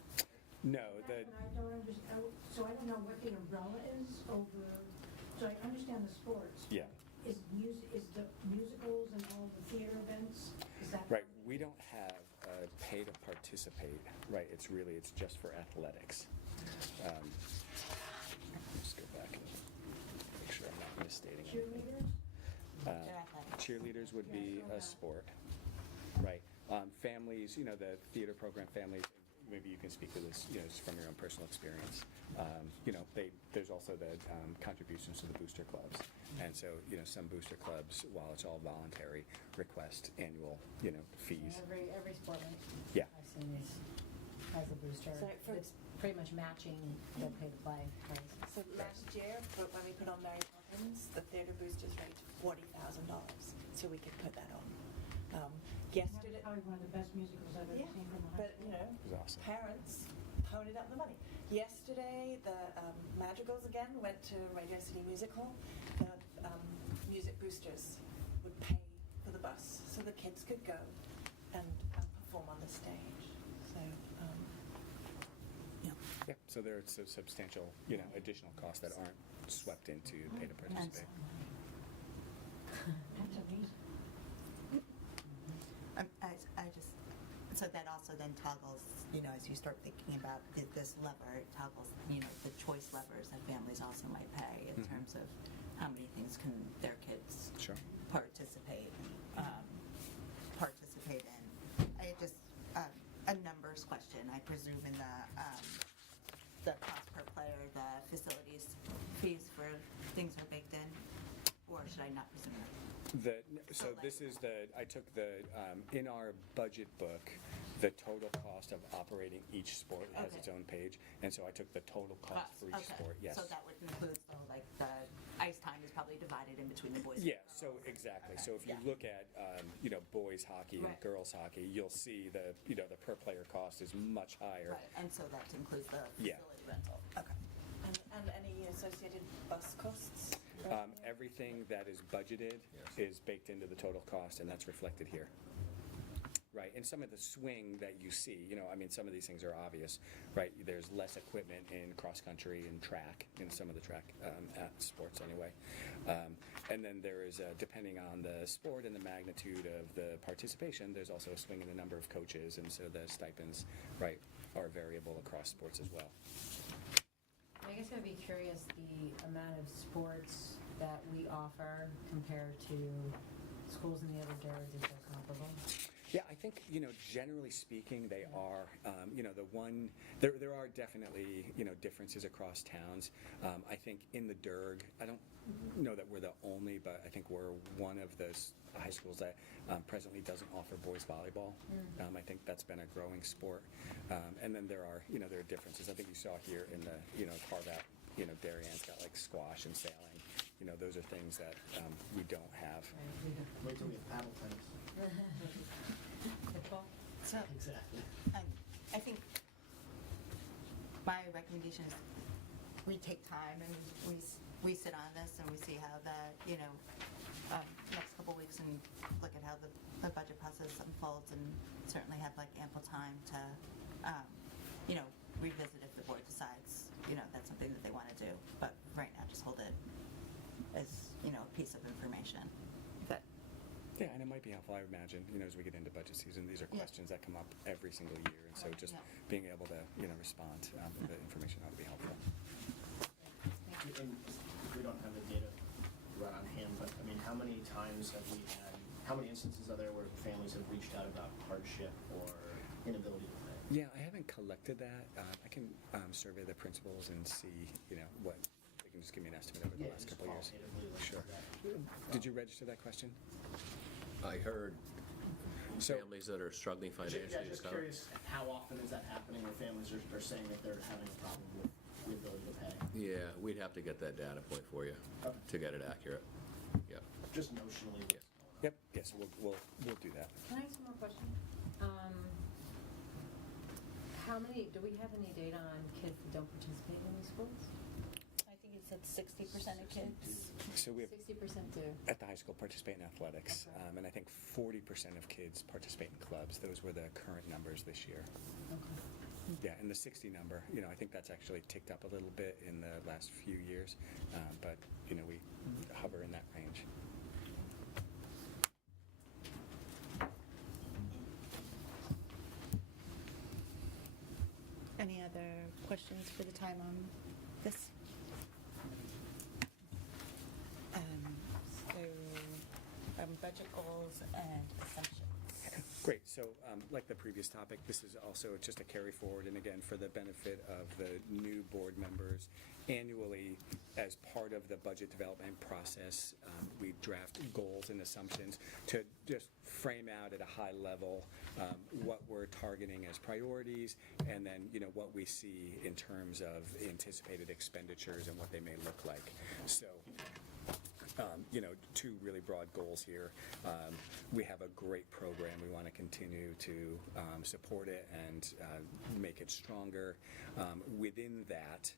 No, And I don't understand, so I don't know what the umbrella is over, so I understand the sports. Yeah. Is the musicals and all the theater events, is that? Right. We don't have a pay to participate, right? It's just for athletics. Just go back and make sure I'm not misstating anything. Cheerleaders? Cheerleaders would be a sport, right? Families, the theater program families, maybe you can speak to this, just from your own personal experience. There's also the contributions to the booster clubs. And so, some booster clubs, while it's all voluntary, request annual, fees. Every sport Yeah. I've seen has a booster. So It's pretty much matching the pay to play price. So last year, but when we put on Mary Poppins, the theatre boosters raised $40,000, so we could put that on. Yesterday, That's probably one of the best musicals I've ever yeah, seen from a high but school. It was awesome. parents ponied up the money. Yesterday, the Madrigals again went to Radio City Music Hall. The music boosters would pay for the bus, so the kids could go and perform on the stage. So, Yeah. So there's a substantial, additional costs that aren't swept into pay to participate. That's amazing. So that also then toggles, as you start thinking about this lever, it toggles, the choice levers that families also might pay in terms of how many things can their kids Sure. participate in. I just, a numbers question, I presume in the cost per player, the facilities fees for things are baked in, or should I not presume that? So this is I took in our budget book, the total cost of operating each sport has Okay. its own page, and so I took the total cost for each Okay. sport, yes. So that would include, so like the ice time is probably divided in between the boys and Yeah, girls. so exactly. Okay. So if you Yeah. look at, boys hockey and Right. girls hockey, you'll see the per player cost is much higher. Right, and so that includes the Yeah. facility rental. Okay. And any associated bus costs? Everything that is budgeted is baked into the total cost, and that's reflected here. Right, and some of the swing that you see, some of these things are obvious, right? There's less equipment in cross-country and track, in some of the track sports anyway. And then there is, depending on the sport and the magnitude of the participation, there's also a swing in the number of coaches, and so the stipends, right, are variable across sports as well. I guess I'd be curious the amount of sports that we offer compared to schools in the other boroughs, if they're comparable. Yeah, I think, generally speaking, they are, there are definitely, differences across towns. I think in the Derg, I don't know that we're the only, but I think we're one of those high schools that presently doesn't offer boys volleyball. I think that's been a growing sport. And then there are differences. I think you saw here in the, carve out, Darienne's got like squash and sailing. Those are things that we don't have. Wait till we have paddle tennis. Football? So, Exactly. I think my recommendation is we take time and we sit on this and we see how that, next couple weeks and look at how the budget process unfolds and certainly have like ample time to, revisit if the board decides, that's something that they want to do. But right now, just hold it as, a piece of information. But Yeah, and it might be helpful, I imagine, as we get into budget season, these are Yeah. questions that come up every single year, and so just Yeah. being able to, respond with the information ought to be helpful. And we don't have the data right on hand, but I mean, how many times have we had, how many instances are there where families have reached out about hardship or inability to pay? Yeah, I haven't collected that. I can survey the principals and see, what, they can just give me an estimate over the last just couple of years. qualitatively, like, Sure. that. Did you register that question? I heard So- families that are struggling financially. Yeah, to just come. curious, how often is that happening where families are saying that they're having a problem with the ability to pay? Yeah, we'd have to get that data point for you Okay. to get it accurate. Yeah. Just notionally. Yeah. Yep, yes, we'll do that. Can I ask one more question? Do we have any data on kids that don't participate in these schools? I think it's at 60% of kids. So we have 60% do. at the high school participate in athletics, Okay. and I think 40% of kids participate in clubs. Those were the current numbers this year. Okay. Yeah, and the 60 number, I think that's actually ticked up a little bit in the last few years, but, we hover in that range. Any other questions for the time on this? Budget goals and assumptions. Great. So, like the previous topic, this is also just a carry forward, and again, for the benefit of the new board members, annually, as part of the budget development process, we draft goals and assumptions to just frame out at a high level what we're targeting as priorities, and then, what we see in terms of anticipated expenditures and what they may look like. So, two really broad goals here. We have a great program. We want to continue to support it and make it stronger. Within that,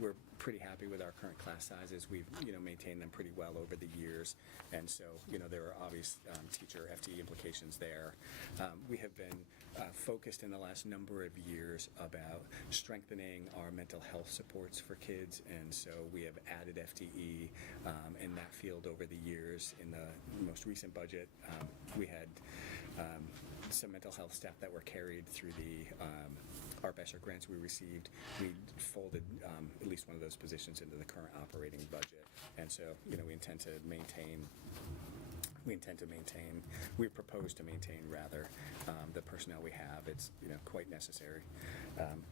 we're pretty happy with our current class sizes. We've, maintained them pretty well over the years, and so, there are obvious teacher FTE implications there. We have been focused in the last number of years about strengthening our mental health supports for kids, and so we have added FTE in that field over the years. In the most recent budget, we had some mental health staff that were carried through the Art Besser grants we received. We folded at least one of those positions into the current operating budget, and so we intend to maintain we propose to maintain rather the personnel we have. It's quite necessary.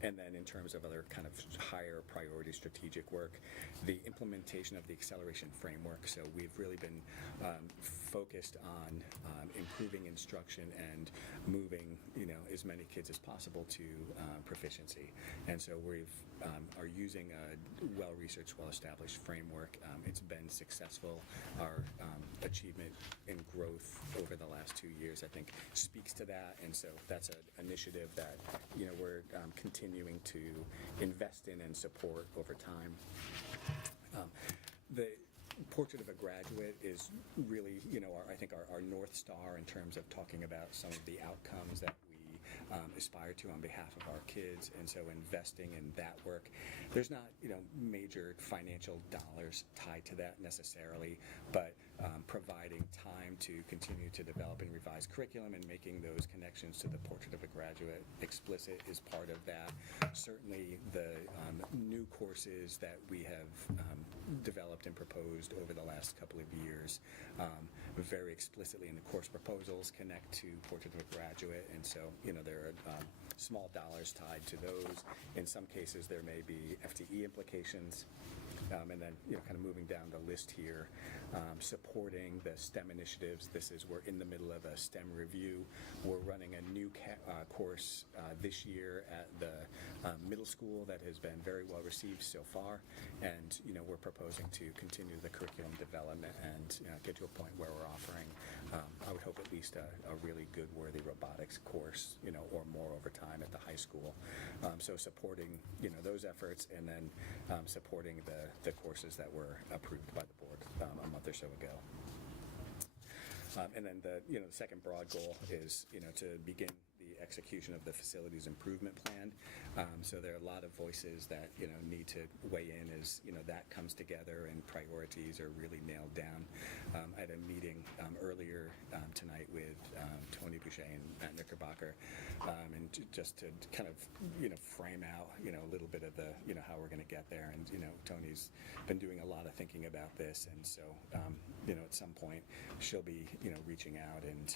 And then in terms of other kind of higher priority strategic work, the implementation of the acceleration framework. So we've really been focused on improving instruction and moving as many kids as possible to proficiency. And so we are using a well-researched, well-established framework. It's been successful. Our achievement in growth over the last 2 years, I think, speaks to that. And so that's an initiative that we're continuing to invest in and support over time. The Portrait of a Graduate is really, I think our North Star in terms of talking about some of the outcomes that we aspire to on behalf of our kids, and so investing in that work. There's not, major financial dollars tied to that necessarily, but providing time to continue to develop and revise curriculum and making those connections to the Portrait of a Graduate explicit is part of that. Certainly the new courses that we have developed and proposed over the last couple of years very explicitly in the course proposals connect to Portrait of a Graduate, and so there are small dollars tied to those. In some cases there may be FTE implications, and then kind of moving down the list here, supporting the STEM initiatives. We're in the middle of a STEM review. We're running a new course this year at the middle school that has been very well received so far, and we're proposing to continue the curriculum development and get to a point where we're offering, I would hope, at least a really good, worthy robotics course, or more over time at the high school. So supporting those efforts, and then supporting the courses that were approved by the board a month or so ago. And then the second broad goal is to begin the execution of the facilities improvement plan. So there are a lot of voices that need to weigh in as that comes together and priorities are really nailed down. I had a meeting earlier tonight with Tony Boucher and Matt Knickerbocker, and just to kind of frame out a little bit of the how we're going to get there. And Tony's been doing a lot of thinking about this, and so at some point she'll be reaching out, and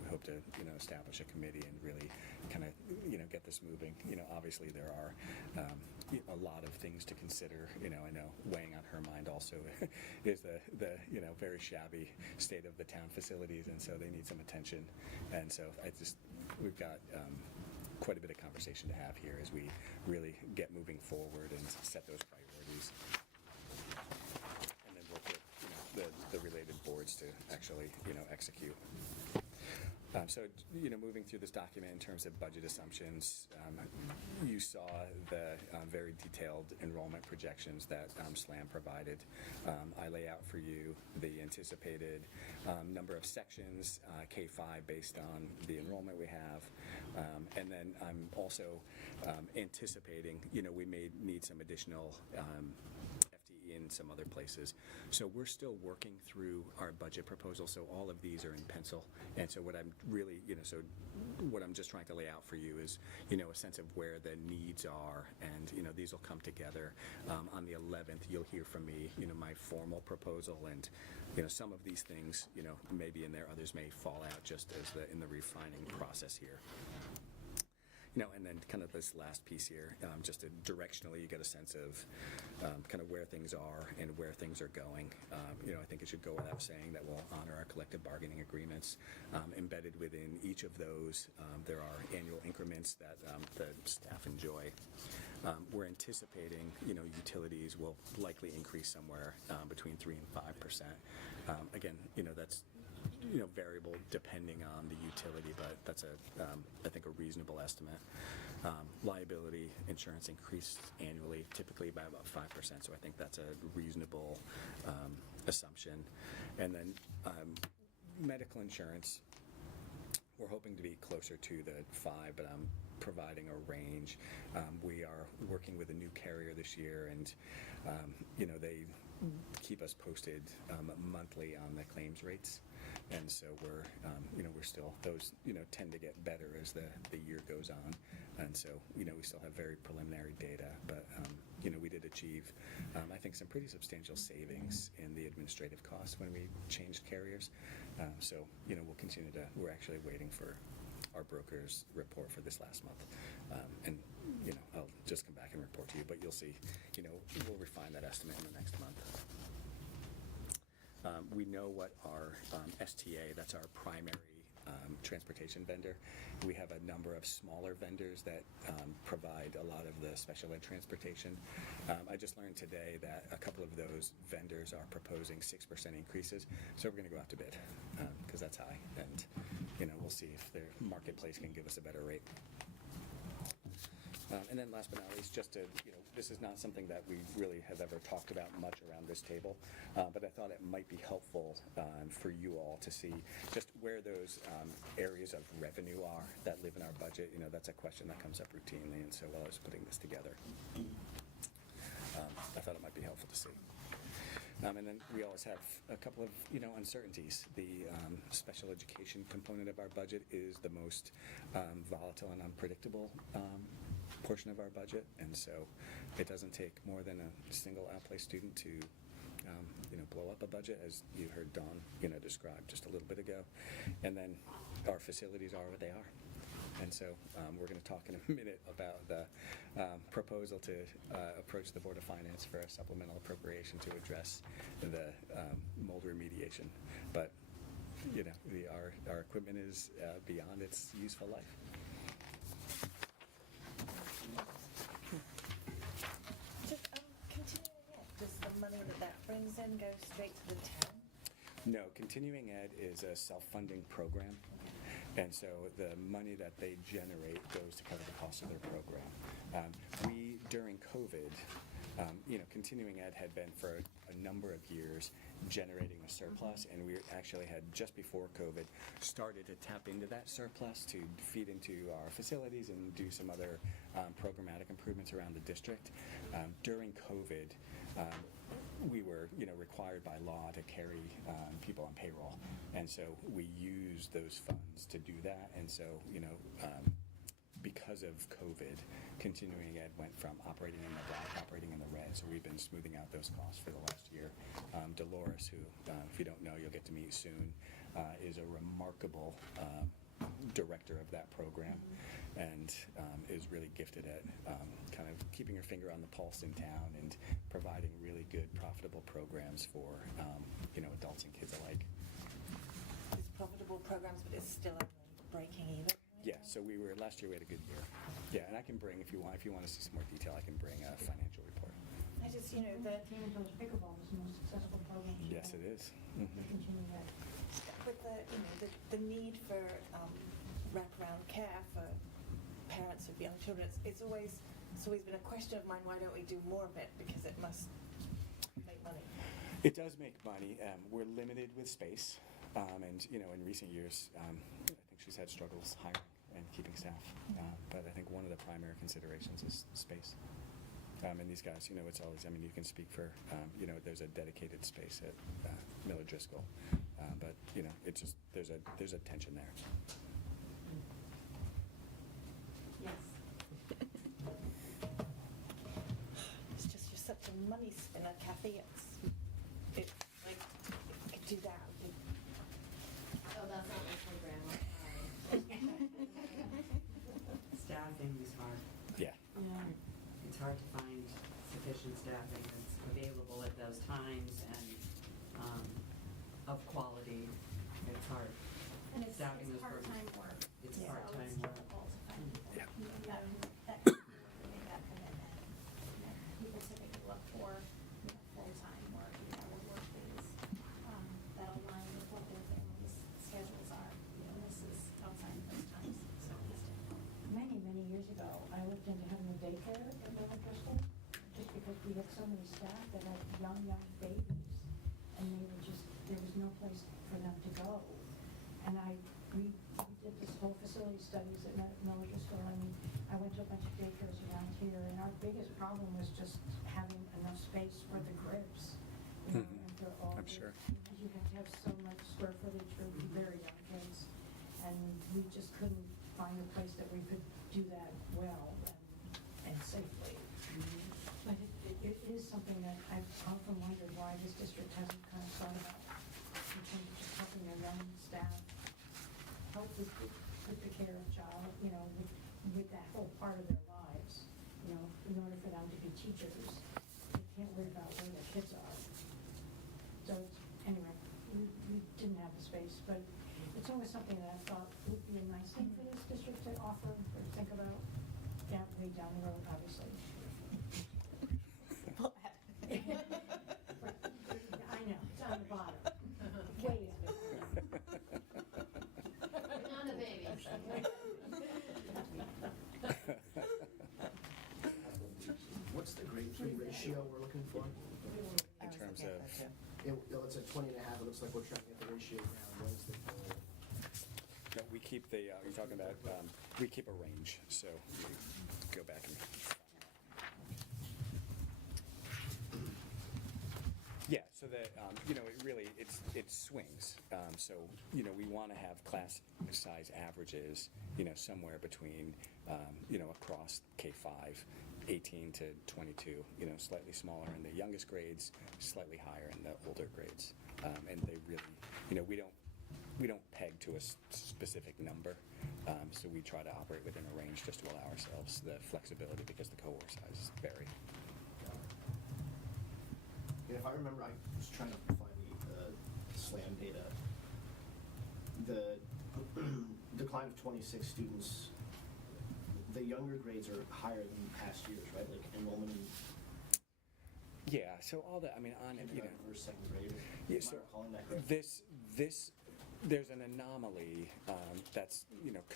we hope to establish a committee and really kind of get this moving. Obviously there are a lot of things to consider. I know weighing on her mind also is the very shabby state of the town facilities, and so they need some attention. And so we've got quite a bit of conversation to have here as we really get moving forward and set those priorities, and then work with the related boards to actually execute. So, moving through this document in terms of budget assumptions, you saw the very detailed enrollment projections that SLAM provided. I lay out for you the anticipated number of sections, K-5, based on the enrollment we have. And then I'm also anticipating, we may need some additional in some other places. So we're still working through our budget proposal, so all of these are in pencil. And so what I'm really, what I'm just trying to lay out for you is, a sense of where the needs are, and, these will come together. On the 11th, you'll hear from me, my formal proposal, and, some of these things, may be in there, others may fall out just as in the refining process here. And then kind of this last piece here, just to directionally you get a sense of kind of where things are and where things are going. I think it should go without saying that we'll honor our collective bargaining agreements. Embedded within each of those, there are annual increments that the staff enjoy. We're anticipating, utilities will likely increase somewhere between 3 and 5%. Again, that's variable depending on the utility, but that's I think a reasonable estimate. Liability insurance increased annually, typically by about 5%, so I think that's a reasonable assumption. And then medical insurance, we're hoping to be closer to the 5, but I'm providing a range. We are working with a new carrier this year, and they keep us posted monthly on the claims rates. And so we're still, those, tend to get better as the year goes on. And so, we still have very preliminary data, but, we did achieve, I think, some pretty substantial savings in the administrative costs when we changed carriers. So, we'll continue to, we're actually waiting for our broker's report for this last month. And, I'll just come back and report to you, but you'll see, we'll refine that estimate in the next month. We know what our STA, that's our primary transportation vendor. We have a number of smaller vendors that provide a lot of the special ed transportation. I just learned today that a couple of those vendors are proposing 6% increases, so we're going to go out to bid because that's high, and we'll see if their marketplace can give us a better rate. And then last but not least, just to, this is not something that we really have ever talked about much around this table, but I thought it might be helpful for you all to see just where those areas of revenue are that live in our budget. That's a question that comes up routinely, and so while I was putting this together, I thought it might be helpful to see. And then we always have a couple of, uncertainties. The special education component of our budget is the most volatile and unpredictable portion of our budget, and so it doesn't take more than a single outplay student to blow up a budget, as you heard Dawn describe just a little bit ago. And then our facilities are what they are, and so we're going to talk in a minute about the proposal to approach the Board of Finance for a supplemental appropriation to address the mold remediation. But our equipment is beyond its useful life. Just continuing ed, does the money that brings in go straight to the town? No, continuing ed is a self-funding program, and so the money that they generate goes to cover the cost of their program. We, during COVID, continuing ed had been for a number of years generating a surplus, and we actually had, just before COVID, started to tap into that surplus to feed into our facilities and do some other programmatic improvements around the district. During COVID, we were, required by law to carry people on payroll, and so we used those funds to do that. And so, because of COVID, continuing ed went from operating in the black, operating in the red. So we've been smoothing out those costs for the last year. Dolores, who, if you don't know, you'll get to meet soon, is a remarkable director of that program, and is really gifted at kind of keeping her finger on the pulse in town and providing really good, profitable programs for adults and kids alike. It's profitable programs, but it's still only breaking even. Yeah, so last year we had a good year. Yeah, and I can bring, if you want to see some more detail, I can bring a financial report. I just, The Team Village Pickleball is the most successful program. Yes, it is. Mm-hmm. Continue that. with the need for wraparound care for parents of young children, it's always been a question of mine. Why don't we do more of it? Because it must make money. It does make money. We're limited with space, and in recent years, I think she's had struggles hiring and keeping staff. But I think one of the primary considerations is space. And these guys, it's always, you can speak for, there's a dedicated space at Miller Driscoll, but it's just there's a tension there. Yes. It's just you're such a money spinner, Kathy. It's like if we could do that. Oh, that's not my program, I'm sorry. Staffing is hard. Yeah. It's hard to find sufficient staffing that's available at those times and of quality. It's hard. And it's Staffing those part-time programs. work. It's So part-time it's work. difficult to find people Yeah. that make that commitment. People typically look for full-time work, work days that align with what their families' schedules are. This is outside of those times, so it's difficult. Many years ago, I looked into having a daycare at Miller Driscoll, just because we had so many staff that had young babies, and there was no place for them to go. And we did this whole facility studies at Miller Driscoll. I went to a bunch of daycares around here, and our biggest problem was just having enough space for the cribs. Mhm. And for all I'm sure. because you have have so much square footage for very young kids, and we just couldn't find a place that we could do that well and safely. But it is something that I've often wondered why this district hasn't kind of thought about in terms of just helping their young staff help with the care of child, with that whole part of their lives. In order for them to be teachers, they can't worry about where their kids are. So anyway, we didn't have the space, but it's always something that I thought would be a nice thing for this district to offer or think about. Yeah, way down the road, obviously. I know, it's on the bottom. Way On the babies. What's the grade 3 ratio we're looking for? In terms of, It's a 20 and a half. It looks like we're trying to get the ratio down. What is the goal? no, we keep the, you're talking about, we keep a range, so you go back and. Yeah, so that, it really, it swings. So, we want to have class size averages, somewhere between, across K-5, 18 to 22, slightly smaller in the youngest grades, slightly higher in the older grades. And they really, we don't peg to a specific number. So we try to operate within a range just to allow ourselves the flexibility because the cohort sizes vary. And if I remember, I was trying to find the SLAM data. The decline of 26 students, the younger grades are higher than past years, right? Like enrollment in Yeah, so all that, on, kindergarten versus second grade. Yeah, Am so I recalling that correctly? there's an anomaly that's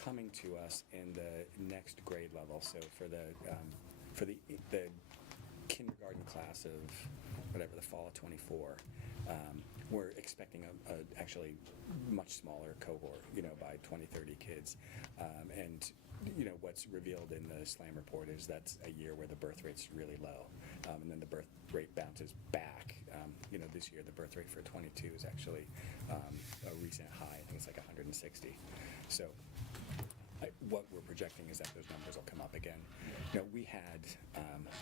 coming to us in the next grade level. So for the kindergarten class of whatever the fall of 24, we're expecting a actually much smaller cohort, by 20, 30 kids, and what's revealed in the SLAM report is that's a year where the birth rate's really low, and then the birth rate bounces back. This year the birth rate for 22 is actually a recent high. I think it's like 160. So what we're projecting is that those numbers will come up again. We had,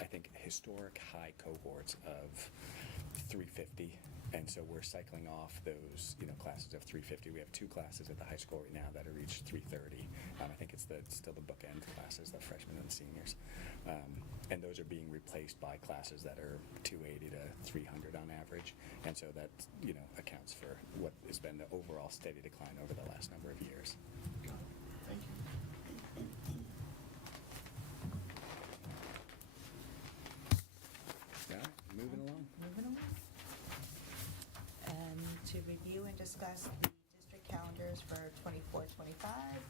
I think, historic high cohorts of 350, and so we're cycling off those, classes of 350. We have 2 classes at the high school right now that are each 330. I think it's still the bookend classes, the freshmen and the seniors, and those are being replaced by classes that are 280 to 300 on average, and so that accounts for what has been the overall steady decline over the last number of years. Thank you. All right, moving along. Moving along. And to review and discuss the district calendars for 24-25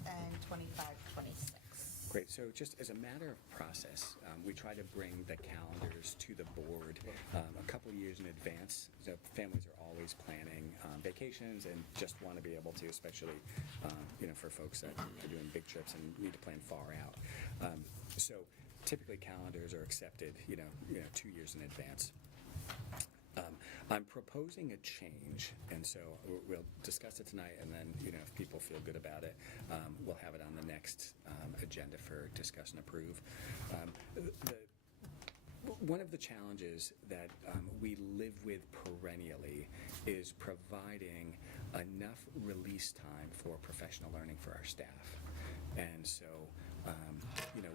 and 25-26. Great. So just as a matter of process, we try to bring the calendars to the board a couple of years in advance. So families are always planning vacations and just want to be able to, especially for folks that are doing big trips and need to plan far out. So typically calendars are accepted, 2 years in advance. I'm proposing a change, and so we'll discuss it tonight, and then, if people feel good about it, we'll have it on the next agenda for discuss and approve. One of the challenges that we live with perennially is providing enough release time for professional learning for our staff. And so,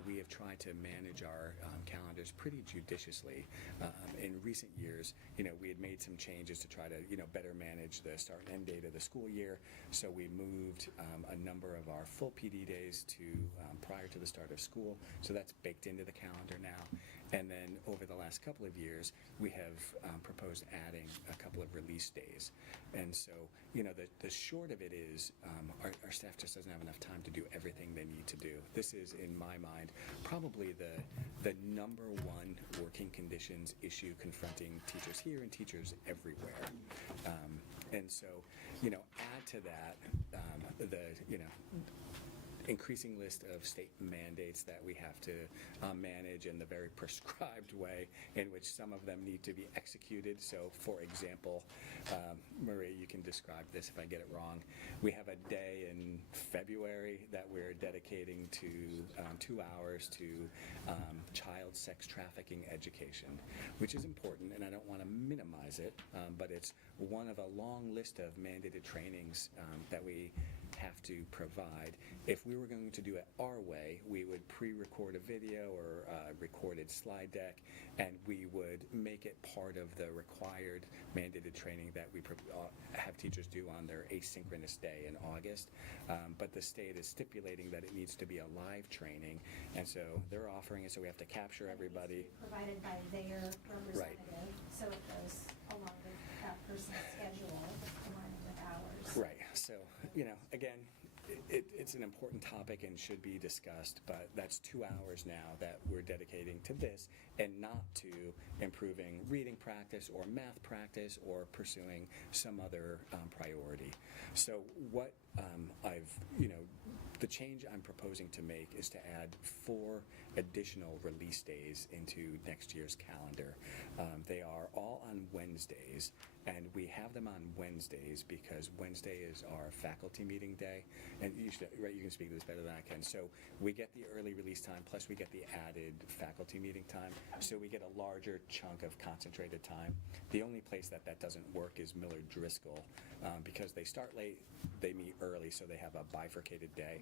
we have tried to manage our calendars pretty judiciously. In recent years, we had made some changes to try to, better manage the start and end date of the school year. So we moved a number of our full PD days to prior to the start of school. So that's baked into the calendar now. And then over the last couple of years, we have proposed adding a couple of release days. And so, the short of it is our staff just doesn't have enough time to do everything they need to do. This is, in my mind, probably the number one working conditions issue confronting teachers here and teachers everywhere. And so, add to that increasing list of state mandates that we have to manage in the very prescribed way in which some of them need to be executed. So, for example, Marie, you can describe this if I get it wrong. We have a day in February that we're dedicating to 2 hours to child sex trafficking education, which is important, and I don't want to minimize it, but it's one of a long list of mandated trainings that we have to provide. If we were going to do it our way, we would pre-record a video or a recorded slide deck, and we would make it part of the required mandated training that we have teachers do on their asynchronous day in August. But the state is stipulating that it needs to be a live training, and so they're offering it, so we have to capture everybody. Provided by their representative, so it goes along with that person's schedule, aligned with ours. Right. So, again, it's an important topic and should be discussed, but that's 2 hours now that we're dedicating to this and not to improving reading practice or math practice or pursuing some other priority. So what the change I'm proposing to make is to add 4 additional release days into next year's calendar. They are all on Wednesdays, and we have them on Wednesdays because Wednesday is our faculty meeting day, and you can speak to this better than I can. So we get the early release time, plus we get the added faculty meeting time, so we get a larger chunk of concentrated time. The only place that doesn't work is Millard Driscoll, because they start late, they meet early, so they have a bifurcated day.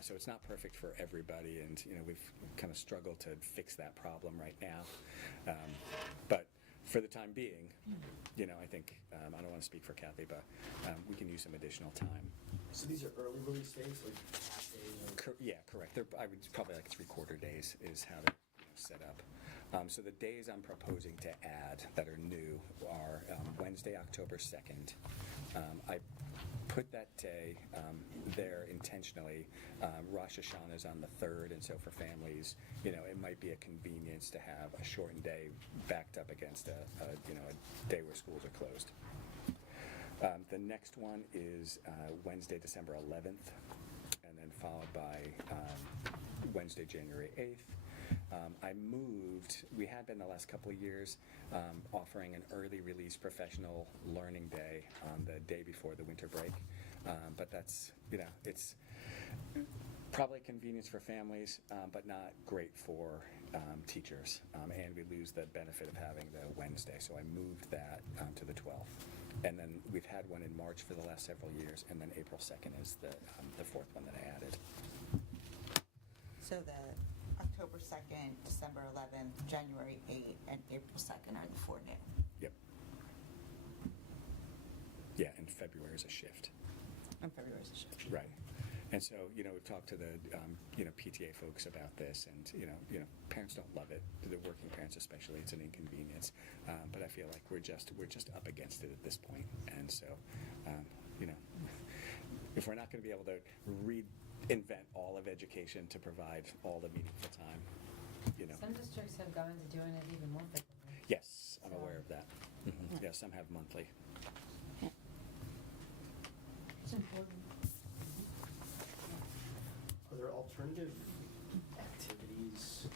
So it's not perfect for everybody, and we've kind of struggled to fix that problem right now. But for the time being, I think, I don't want to speak for Kathy, but we can use some additional time. So these are early release days, like half days? Yeah, correct. I would probably like 3/4 days is how they're set up. So the days I'm proposing to add that are new are Wednesday, October 2nd. I put that day there intentionally. Rosh Hashanah is on the 3rd, and so for families, it might be a convenience to have a shortened day backed up against a day where schools are closed. The next one is Wednesday, December 11th, and then followed by Wednesday, January 8th. We had been the last couple of years offering an early release professional learning day on the day before the winter break. But that's, it's probably a convenience for families, but not great for teachers. And we lose the benefit of having the Wednesday. So I moved that to the 12th. And then we've had one in March for the last several years, and then April 2nd is the 4th one that I added. So the October 2nd, December 11th, January 8th, and April 2nd are the 4 new. Yep. Yeah, and February is a shift. And February is a shift. Right. And so, we've talked to the, PTA folks about this, and, parents don't love it. The working parents especially, it's an inconvenience. But I feel like we're just up against it at this point. And so, if we're not going to be able to reinvent all of education to provide all the meaningful time, Some districts have gone to doing it even more frequently. Yes, I'm aware of that. Mm-hmm. Yeah, some have monthly. It's important. Are there alternative activities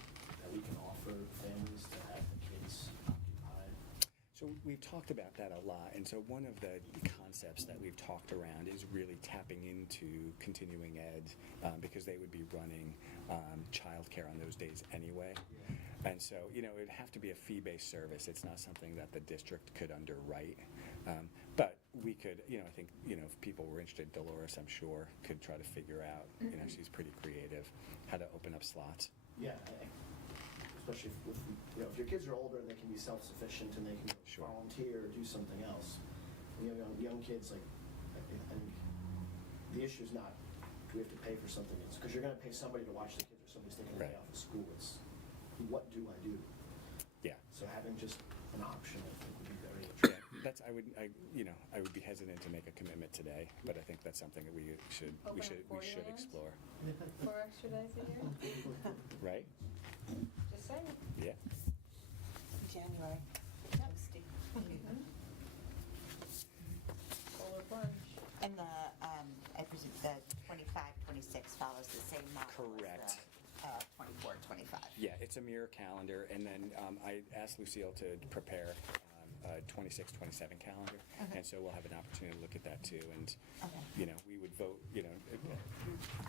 that we can offer families to have the kids occupied? So we've talked about that a lot, and so one of the concepts that we've talked around is really tapping into continuing ed, because they would be running childcare on those days anyway. And so, it would have to be a fee-based service. It's not something that the district could underwrite. But we could, I think, if people were interested, Dolores, I'm sure, could try to figure out, she's pretty creative, how to open up slots. Yeah, especially with if your kids are older and they can be self-sufficient and they can volunteer or do something else. Young kids, I think the issue is not, do we have to pay for something? It's because you're going to pay somebody to watch the kids, or somebody's taking a day off of school. It's, what do I do? Yeah. So having just an option, I think, would be very Yeah, I would be hesitant to make a commitment today, but I think that's something that we should explore. 4 extra days a year? Right? Just saying. Yeah. January. Yep. Polar plunge. And I presume the 25, 26 follows the same model Correct. as the 24, 25. Yeah, it's a mirror calendar, and then I asked Lucille to prepare a 26, 27 calendar, Okay. and so we'll have an opportunity to look at that too, and, Okay. you know, we would vote, you know,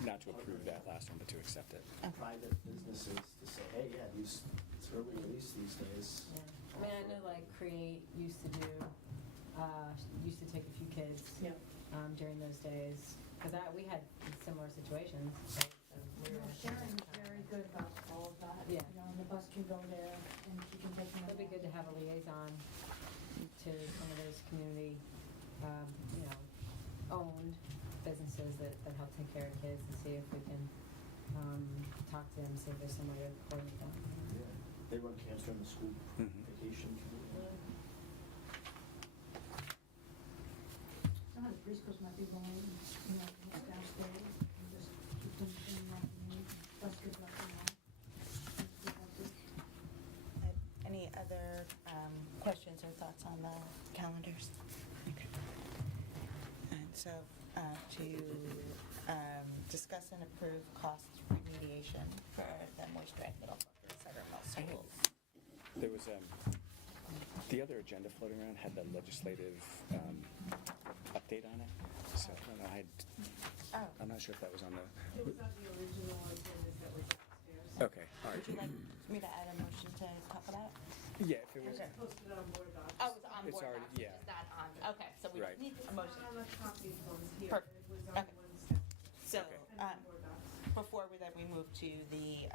not to approve that last one, but to accept it. Private businesses to say, hey, yeah, it's early release these days. Yeah. I mean, I know like Create used to do, used to take a few kids Yeah. during those days, because we had similar situations. Right? So we were Sharon is very good about all of that. Yeah. You know, and the bus can go there and she can take them. It'd be good to have a liaison to some of those community, you know, owned businesses that help take care of kids and see if we can talk to them, see if there's some way to coordinate them. Yeah. They run camps during the school Mhm. vacation. Some of the preschools might be going, you know, downstairs and just keep them in the afternoon. Bus kids let them know. Any other questions or thoughts on the calendars? Okay. And so to discuss and approve cost remediation for the Moisture Middlebrook and Sutter Mill schools. There was, the other agenda floating around had the legislative update on it, so I don't know, I'm not sure if that was on the. It was on the original agendas that were downstairs. Okay, all right. Would you like me to add a motion to talk about it? Yeah, if it was, Okay. Posted on board docs. Oh, it's on It's board already- docs, yeah. it's not on, okay, so we Right. don't need It's a not motion. on the copy ones here. Perfect. It was on Okay. one step. So, Okay. And board docs. before we move to the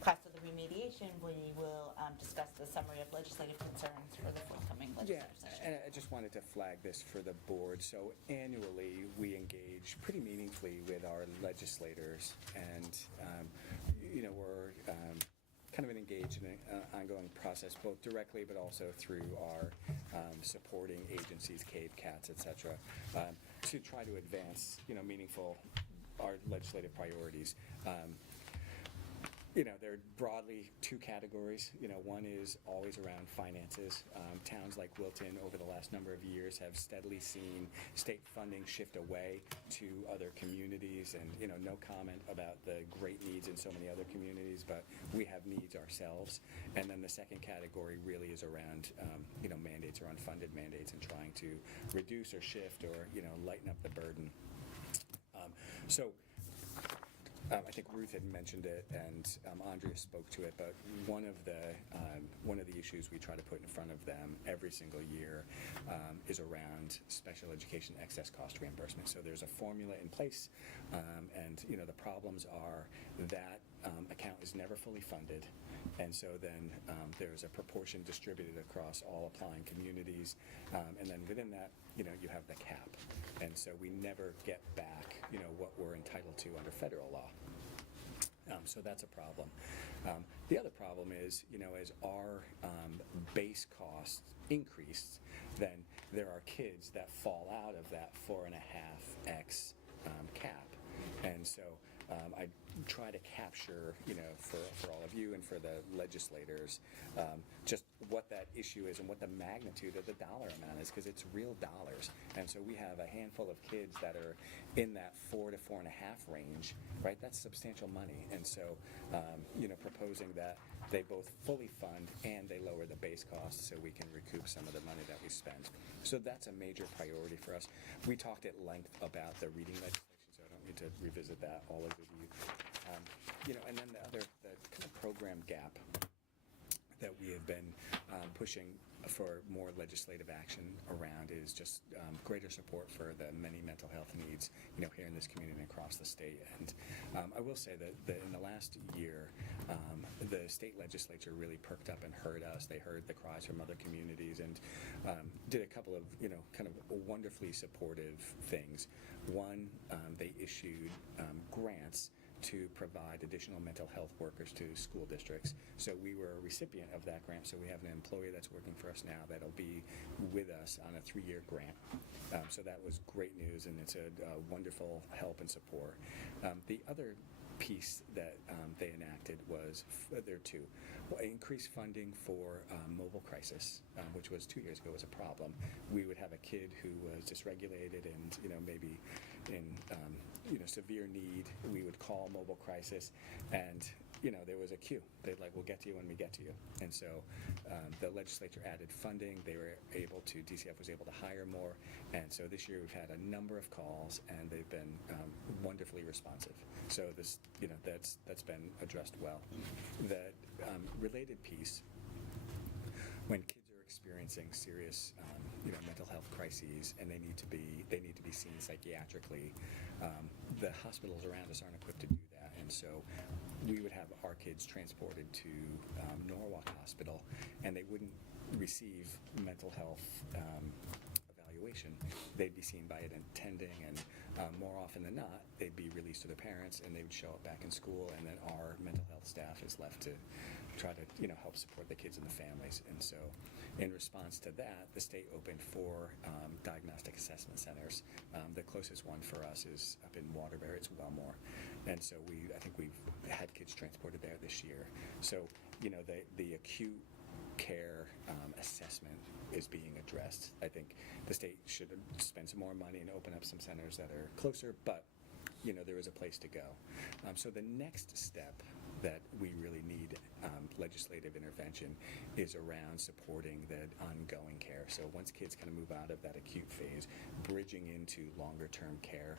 cost of the remediation, we will discuss the summary of legislative concerns for the forthcoming yeah, legislative session. and I just wanted to flag this for the board. So annually, we engage pretty meaningfully with our legislators, and, you know, we're kind of engaged in an ongoing process, both directly but also through our supporting agencies, CAVE, CATS, et cetera, to try to advance, you know, our legislative priorities. You know, there are broadly two categories. You know, one is always around finances. Towns like Wilton over the last number of years have steadily seen state funding shift away to other communities, and, you know, no comment about the great needs in so many other communities, but we have needs ourselves. And then the second category really is around, you know, mandates or unfunded mandates, and trying to reduce or shift or, you know, lighten up the burden. I think Ruth had mentioned it, and Andrea spoke to it, but one of the issues we try to put in front of them every single year is around special education excess cost reimbursement. So there's a formula in place, and, you know, the problems are that account is never fully funded, and so then there's a proportion distributed across all applying communities, and then within that, you know, you have the cap, and so we never get back, you know, what we're entitled to under federal law. So that's a problem. The other problem is, you know, as our base costs increase, then there are kids that fall out of that 4.5x cap, and so I try to capture, you know, for all of you and for the legislators, just what that issue is and what the magnitude of the dollar amount is, because it's real dollars. And so we have a handful of kids that are in that 4 to 4.5 range, right? That's substantial money. And so, you know, proposing that they both fully fund and they lower the base cost so we can recoup some of the money that we spend. So that's a major priority for us. We talked at length about the reading legislation, so I don't need to revisit that all over you. You know, and then the kind of program gap that we have been pushing for more legislative action around is just greater support for the many mental health needs, you know, here in this community and across the state. And I will say that in the last year, the state legislature really perked up and heard us. They heard the cries from other communities and did a couple of, you know, kind of wonderfully supportive things. One, they issued grants to provide additional mental health workers to school districts. So we were a recipient of that grant. So we have an employee that's working for us now that'll be with us on a 3-year grant. So that was great news, and it's a wonderful help and support. The other piece that they enacted was, there are two, increased funding for mobile crisis, which was 2 years ago was a problem. We would have a kid who was dysregulated and, maybe in, severe need. We would call mobile crisis, and there was a queue. They'd like, we'll get to you when we get to you. And so the legislature added funding. They were able to, DCF was able to hire more. And so this year we've had a number of calls, and they've been wonderfully responsive. So this, that's been addressed well. The related piece, when kids are experiencing serious, mental health crises, and they need to be seen psychiatrically, the hospitals around us aren't equipped to do that. And so we would have our kids transported to Norwalk Hospital, and they wouldn't receive mental health evaluation. They'd be seen by an attending, and more often than not, they'd be released to their parents, and they would show up back in school, and then our mental health staff is left to try to help support the kids and the families. And so in response to that, the state opened 4 diagnostic assessment centers. The closest one for us is up in Waterbury. It's Wellmore. And so I think we've had kids transported there this year. So the acute care assessment is being addressed. I think the state should spend some more money and open up some centers that are closer, but there is a place to go. So the next step that we really need legislative intervention is around supporting the ongoing care. So once kids kind of move out of that acute phase, bridging into longer term care.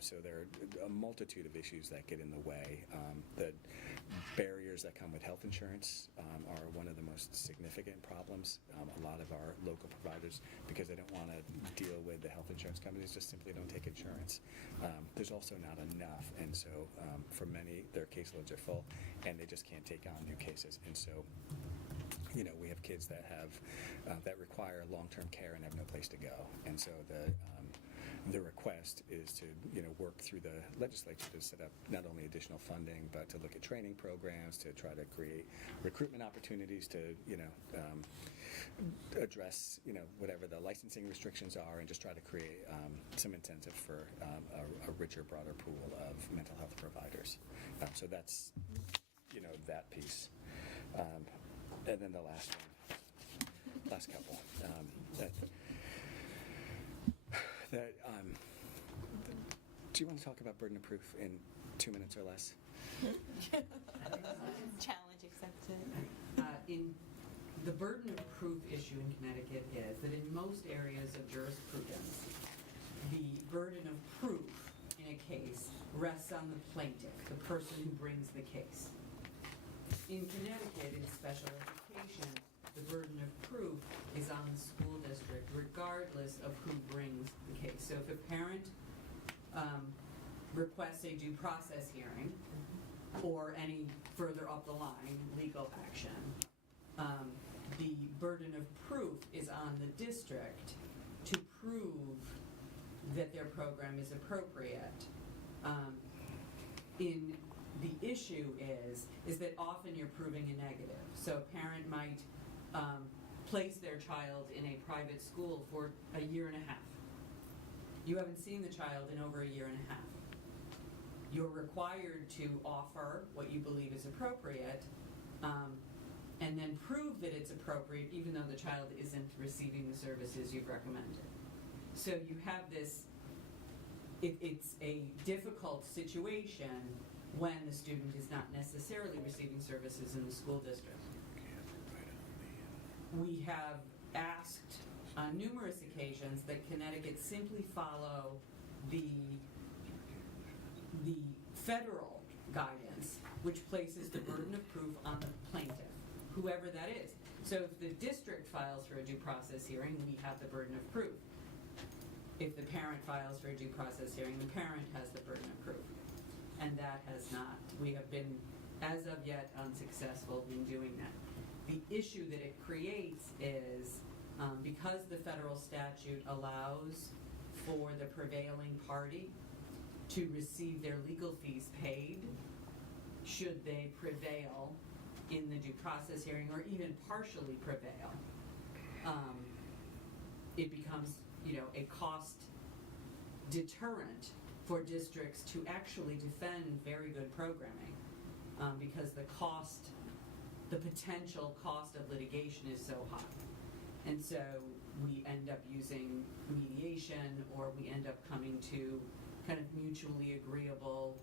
So there are a multitude of issues that get in the way. The barriers that come with health insurance are one of the most significant problems. A lot of our local providers, because they don't want to deal with the health insurance companies, just simply don't take insurance. There's also not enough, and so for many, their caseloads are full, and they just can't take on new cases. And so, we have kids that have that require long-term care and have no place to go. And so the request is to work through the legislature to set up not only additional funding, but to look at training programs, to try to create recruitment opportunities, to address whatever the licensing restrictions are, and just try to create some incentive for a richer, broader pool of mental health providers. So that's that piece, and then the last couple. Do you want to talk about burden of proof in 2 minutes or less? Challenge accepted. In the burden of proof issue in Connecticut is that in most areas of jurisprudence, the burden of proof in a case rests on the plaintiff, the person who brings the case. In Connecticut, in special education, the burden of proof is on the school district, regardless of who brings the case. So if a parent requests a due process hearing or any further up the line legal action, the burden of proof is on the district to prove that their program is appropriate. The issue is that often you're proving a negative. So a parent might place their child in a private school for a year and a half. You haven't seen the child in over a year and a half. You're required to offer what you believe is appropriate, and then prove that it's appropriate even though the child isn't receiving the services you've recommended. So you have this, it's a difficult situation when the student is not necessarily receiving services in the school district. We have asked on numerous occasions that Connecticut simply follow the federal guidance, which places the burden of proof on the plaintiff, whoever that is. So if the district files for a due process hearing, we have the burden of proof. If the parent files for a due process hearing, the parent has the burden of proof. And that has not, we have been, as of yet, unsuccessful in doing that. The issue that it creates is, because the federal statute allows for the prevailing party to receive their legal fees paid should they prevail in the due process hearing or even partially prevail, it becomes, a cost deterrent for districts to actually defend very good programming, because the potential cost of litigation is so high. And so we end up using mediation, or we end up coming to kind of mutually agreeable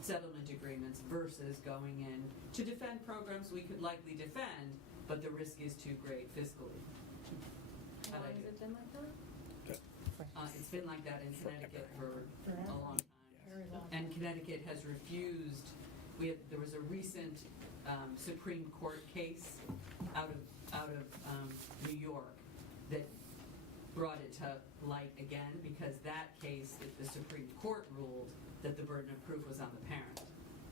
settlement agreements versus going in to defend programs we could likely defend, but the risk is too great fiscally. How long has it been like that? It's been like that in Connecticut for a long time. Very long. And Connecticut has refused. There was a recent Supreme Court case out of New York that brought it to light again, because that case, the Supreme Court ruled that the burden of proof was on the parent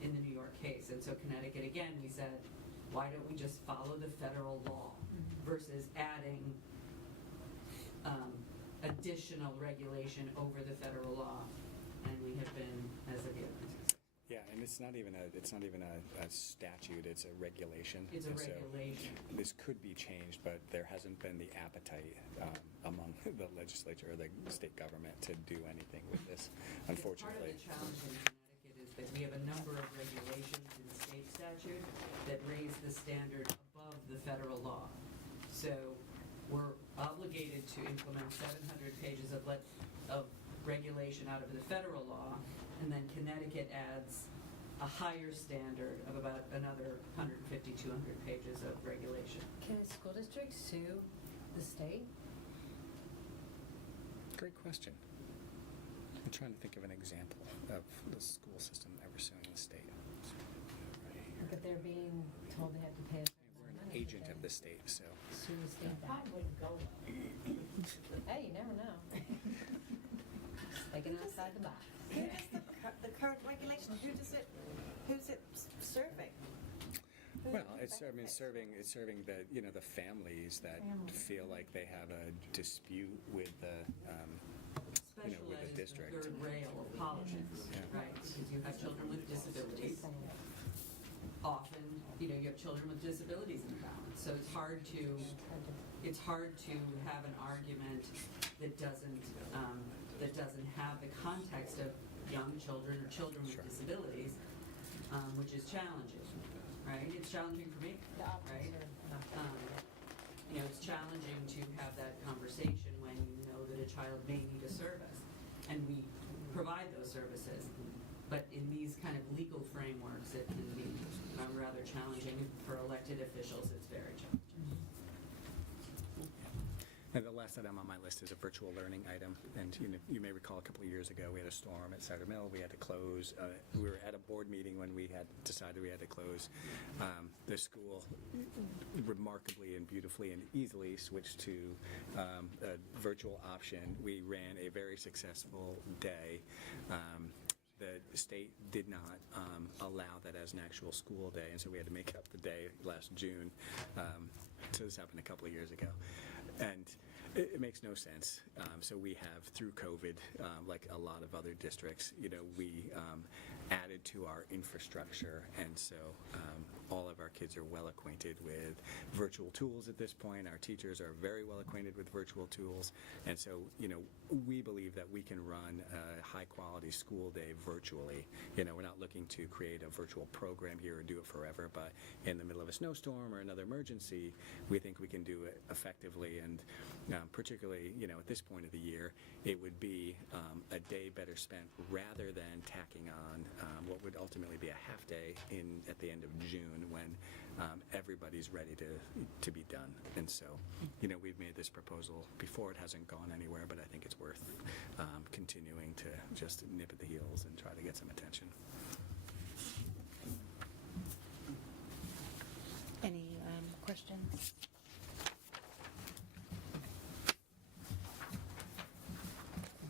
in the New York case. And so Connecticut, again, we said, why don't we just follow the federal law versus adding additional regulation over the federal law? And we have been, as of yet, Yeah, and it's not even a statute, it's a regulation. it's a And so regulation. this could be changed, but there hasn't been the appetite among the legislature or the state government to do anything with this, unfortunately. Part of the challenge in Connecticut is that we have a number of regulations in the state statute that raise the standard above the federal law. So we're obligated to implement 700 pages of regulation out of the federal law, and then Connecticut adds a higher standard of about another 150, 200 pages of regulation. Can a school district sue the state? Great question. I'm trying to think of an example of the school system ever suing the state. But they're being told they have to pay a We're certain an amount of money. agent of the state, so. Sue the state back. Probably wouldn't go well. Hey, you never know. Thinking outside the box. Who does the current regulation, who's it serving? Well, it's serving the the families that feel like they have a dispute with the Special with ed the is the district. third rail of politics, Yeah. right? Because you have children with disabilities. Often, you have children with disabilities in the balance. So it's hard to have an argument that doesn't have the context of young children or children with Sure. disabilities, which is challenging, right? It's challenging for me, right? It's challenging to have that conversation when you know that a child may need a service, and we provide those services. But in these kind of legal frameworks, it can be rather challenging. For elected officials, it's very challenging. And the last item on my list is a virtual learning item. And you may recall a couple of years ago, we had a storm at Cider Mill. We had to close. We were at a board meeting when we had decided we had to close. The school remarkably and beautifully and easily switched to a virtual option. We ran a very successful day. The state did not allow that as an actual school day, and so we had to make up the day last June. So this happened a couple of years ago. And it makes no sense. So we have, through COVID, like a lot of other districts, we added to our infrastructure, and so all of our kids are well acquainted with virtual tools at this point. Our teachers are very well acquainted with virtual tools, and so we believe that we can run a high-quality school day virtually. We're not looking to create a virtual program here or do it forever, but in the middle of a snowstorm or another emergency, we think we can do it effectively. And particularly, at this point of the year, it would be a day better spent rather than tacking on what would ultimately be a half day at the end of June when everybody's ready to be done. And so, we've made this proposal before. It hasn't gone anywhere, but I think it's worth continuing to just nip at the heels and try to get some attention. Any questions?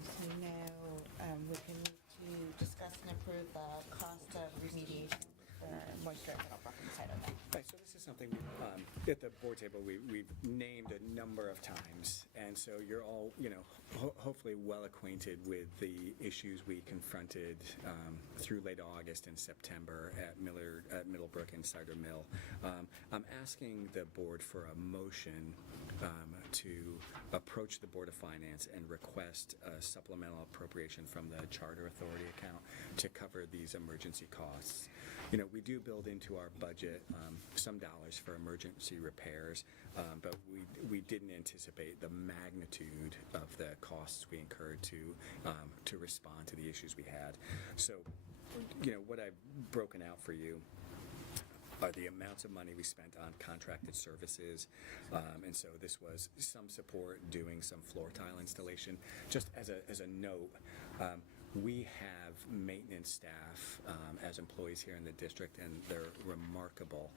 So now we can move to discuss and approve the cost of remediation moisture at Middlebrook and Cider Mill. Right, so this is something at the board table we've named a number of times, and so you're all hopefully well acquainted with the issues we confronted through late August and September at Middlebrook and Cider Mill. I'm asking the board for a motion to approach the Board of Finance and request a supplemental appropriation from the Charter Authority account to cover these emergency costs. We do build into our budget some dollars for emergency repairs, but we didn't anticipate the magnitude of the costs we incurred to respond to the issues we had. So, what I've broken out for you are the amounts of money we spent on contracted services, and so this was some support doing some floor tile installation. Just as a note, we have maintenance staff as employees here in the district, and they're remarkable.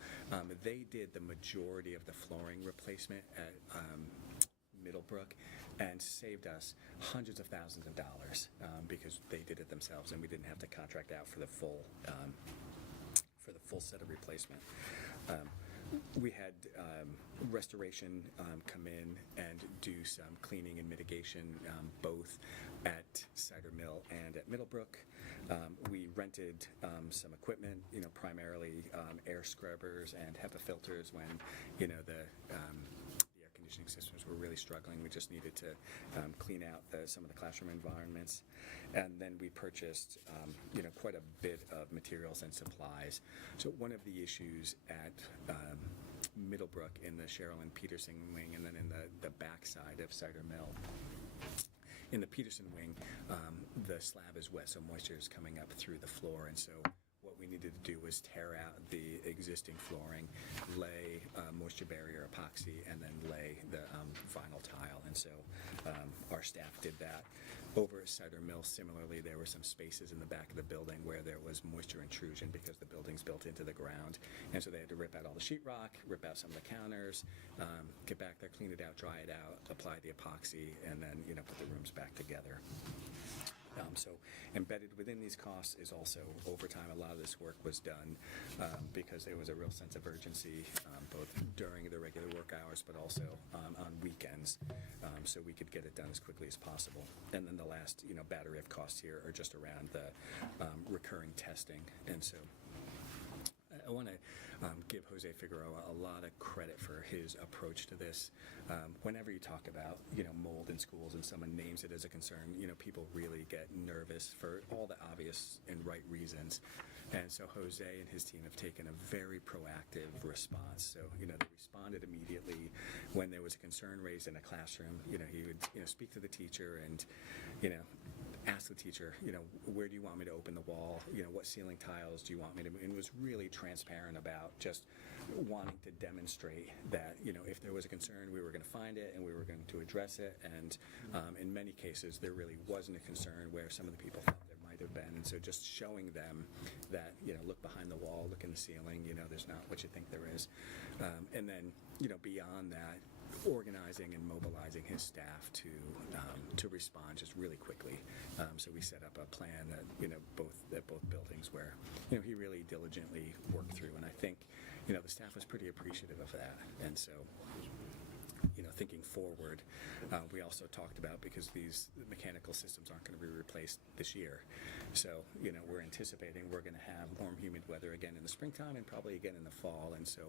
They did the majority of the flooring replacement at Middlebrook and saved us hundreds of thousands of dollars because they did it themselves, and we didn't have to contract out for the full set of replacement. We had restoration come in and do some cleaning and mitigation both at Cider Mill and at Middlebrook. We rented some equipment, primarily air scrubbers and HEPA filters when, the air conditioning systems were really struggling. We just needed to clean out some of the classroom environments. And then we purchased, quite a bit of materials and supplies. So one of the issues at Middlebrook in the Cheryl and Peterson wing, and then in the backside of Cider Mill, in the Peterson wing, the slab is wet, so moisture is coming up through the floor, and so what we needed to do was tear out the existing flooring, lay moisture barrier epoxy, and then lay the vinyl tile. And so our staff did that. Over at Cider Mill, similarly, there were some spaces in the back of the building where there was moisture intrusion because the building's built into the ground. And so they had to rip out all the sheetrock, rip out some of the counters, get back there, clean it out, dry it out, apply the epoxy, and then put the rooms back together. So embedded within these costs is also overtime. A lot of this work was done because there was a real sense of urgency, both during the regular work hours, but also on weekends, so we could get it done as quickly as possible. And then the last, battery of costs here are just around the recurring testing. And so I want to give Jose Figueroa a lot of credit for his approach to this. Whenever you talk about, mold in schools and someone names it as a concern, people really get nervous for all the obvious and right reasons. And so Jose and his team have taken a very proactive response. So, they responded immediately when there was a concern raised in a classroom. He would, speak to the teacher and, ask the teacher, where do you want me to open the wall? What ceiling tiles do you want me to move? And was really transparent about just wanting to demonstrate that, if there was a concern, we were going to find it and we were going to address it. And in many cases, there really wasn't a concern where some of the people thought there might have been. And so just showing them that, look behind the wall, look in the ceiling, there's not what you think there is. And then, beyond that, organizing and mobilizing his staff to respond just really quickly. So we set up a plan that both buildings where he really diligently worked through, and I think the staff was pretty appreciative of that. And so thinking forward, we also talked about, because these mechanical systems aren't going to be replaced this year, so we're anticipating we're going to have warm, humid weather again in the springtime and probably again in the fall. And so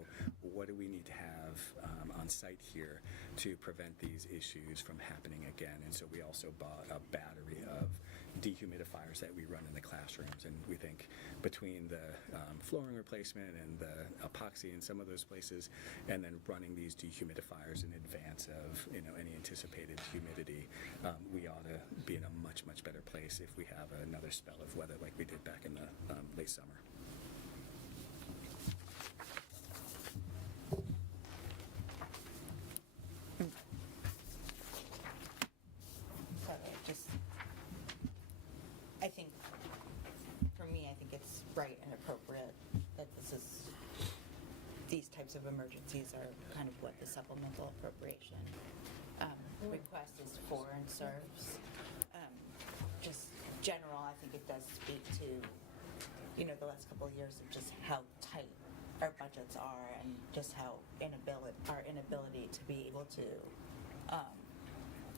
what do we need to have on site here to prevent these issues from happening again? And so we also bought a battery of dehumidifiers that we run in the classrooms, and we think between the flooring replacement and the epoxy in some of those places, and then running these dehumidifiers in advance of any anticipated humidity, we ought to be in a much better place if we have another spell of weather like we did back in the late summer. I think it's right and appropriate that these types of emergencies are kind of what the supplemental appropriation request is for and serves. Just general, I think it does speak to the last couple of years of just how tight our budgets are and just how our inability to be able to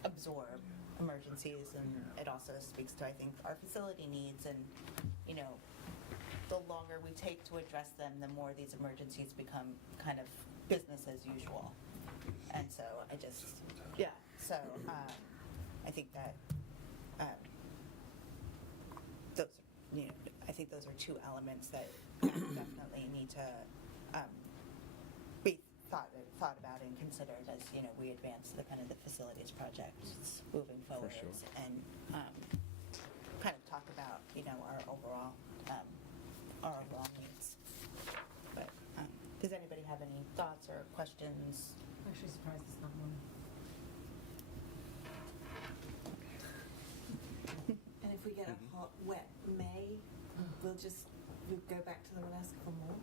absorb emergencies, and it also speaks to, I think, our facility needs, and the longer we take to address them, the more these emergencies become kind of business as usual. And so I think that I think those are two elements that definitely need to be thought about and considered as we advance the kind of the facilities projects moving forward, sure. and kind of talk about our overall needs. But does anybody have any thoughts or questions? I'm actually surprised it's not one. And if we get a hot, wet May, we'll go back to them and ask for more?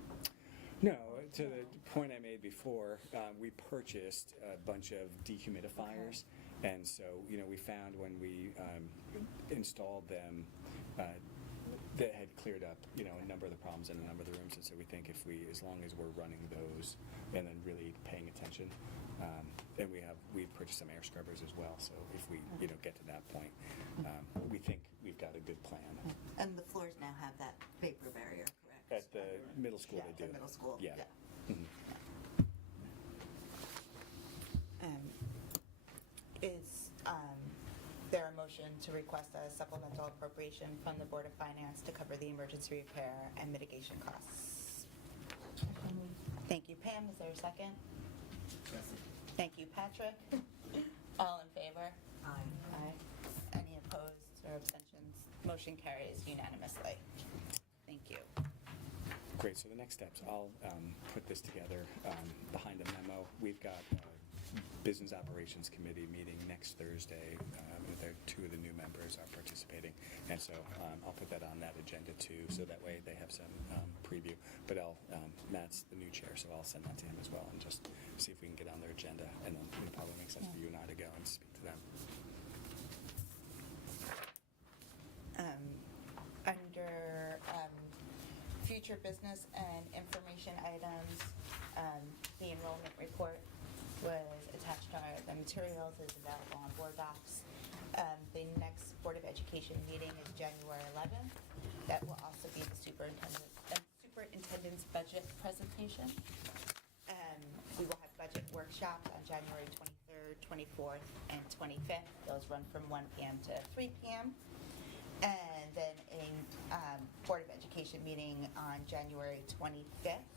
No, to the point I made before, we purchased a bunch of dehumidifiers, and so we found when we installed them, that had cleared up a number of the problems in a number of the rooms, and so we think as long as we're running those and then really paying attention, and we've purchased some air scrubbers as well. So if we get to that point, we think we've got a good plan. And the floors now have that vapor barrier, correct? At the middle school, they do. The middle school. Yeah. Mhm. Is there a motion to request a supplemental appropriation from the Board of Finance to cover the emergency repair and mitigation costs? Thank you, Pam. Is there a second? Thank you, Patrick. All in favor? Aye. Any opposed or abstentions? Motion carries unanimously. Thank you. Great. So the next steps, I'll put this together behind a memo. We've got Business Operations Committee meeting next Thursday. Two of the new members are participating, and so I'll put that on that agenda too, so that way they have some preview. But Matt's the new chair, so I'll send that to him as well, and just see if we can get on their agenda, and then it probably makes sense for you and I to go and speak to them. Under future business and information items, the enrollment report was attached to the materials, is available on Board Docs. The next Board of Education meeting is January 11th. That will also be the superintendent's budget presentation. We will have budget workshops on January 23rd, 24th, and 25th. Those run from 1 p.m. to 3 p.m. And then a Board of Education meeting on January 25th.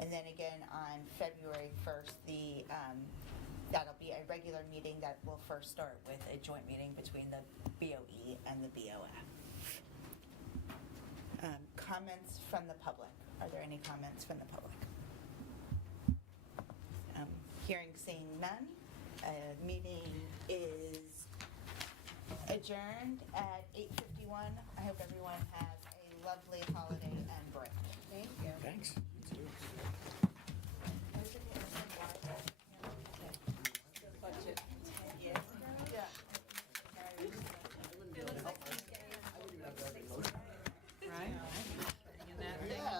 And then again on February 1st, that'll be a regular meeting that will first start with a joint meeting between the BOE and the BOF. Comments from the public. Are there any comments from the public? Hearing, seeing none. Meeting is adjourned at 8:51. I hope everyone has a lovely holiday and break. Thank you. Thanks. Budget.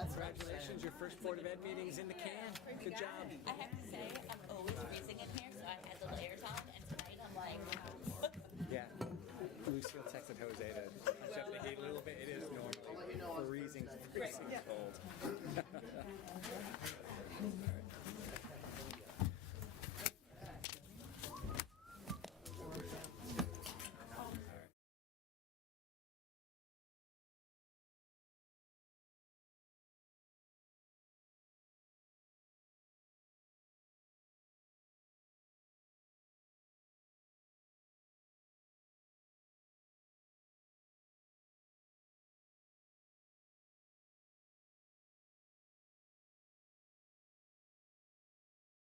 Congratulations, your first Board of Ed meeting is in the can. Good job. I have to say, I'm always freezing in here, so I had the layers on, and tonight I'm like, Yeah. Lucille texted Jose to punch up the heat a little bit. It is normally freezing cold.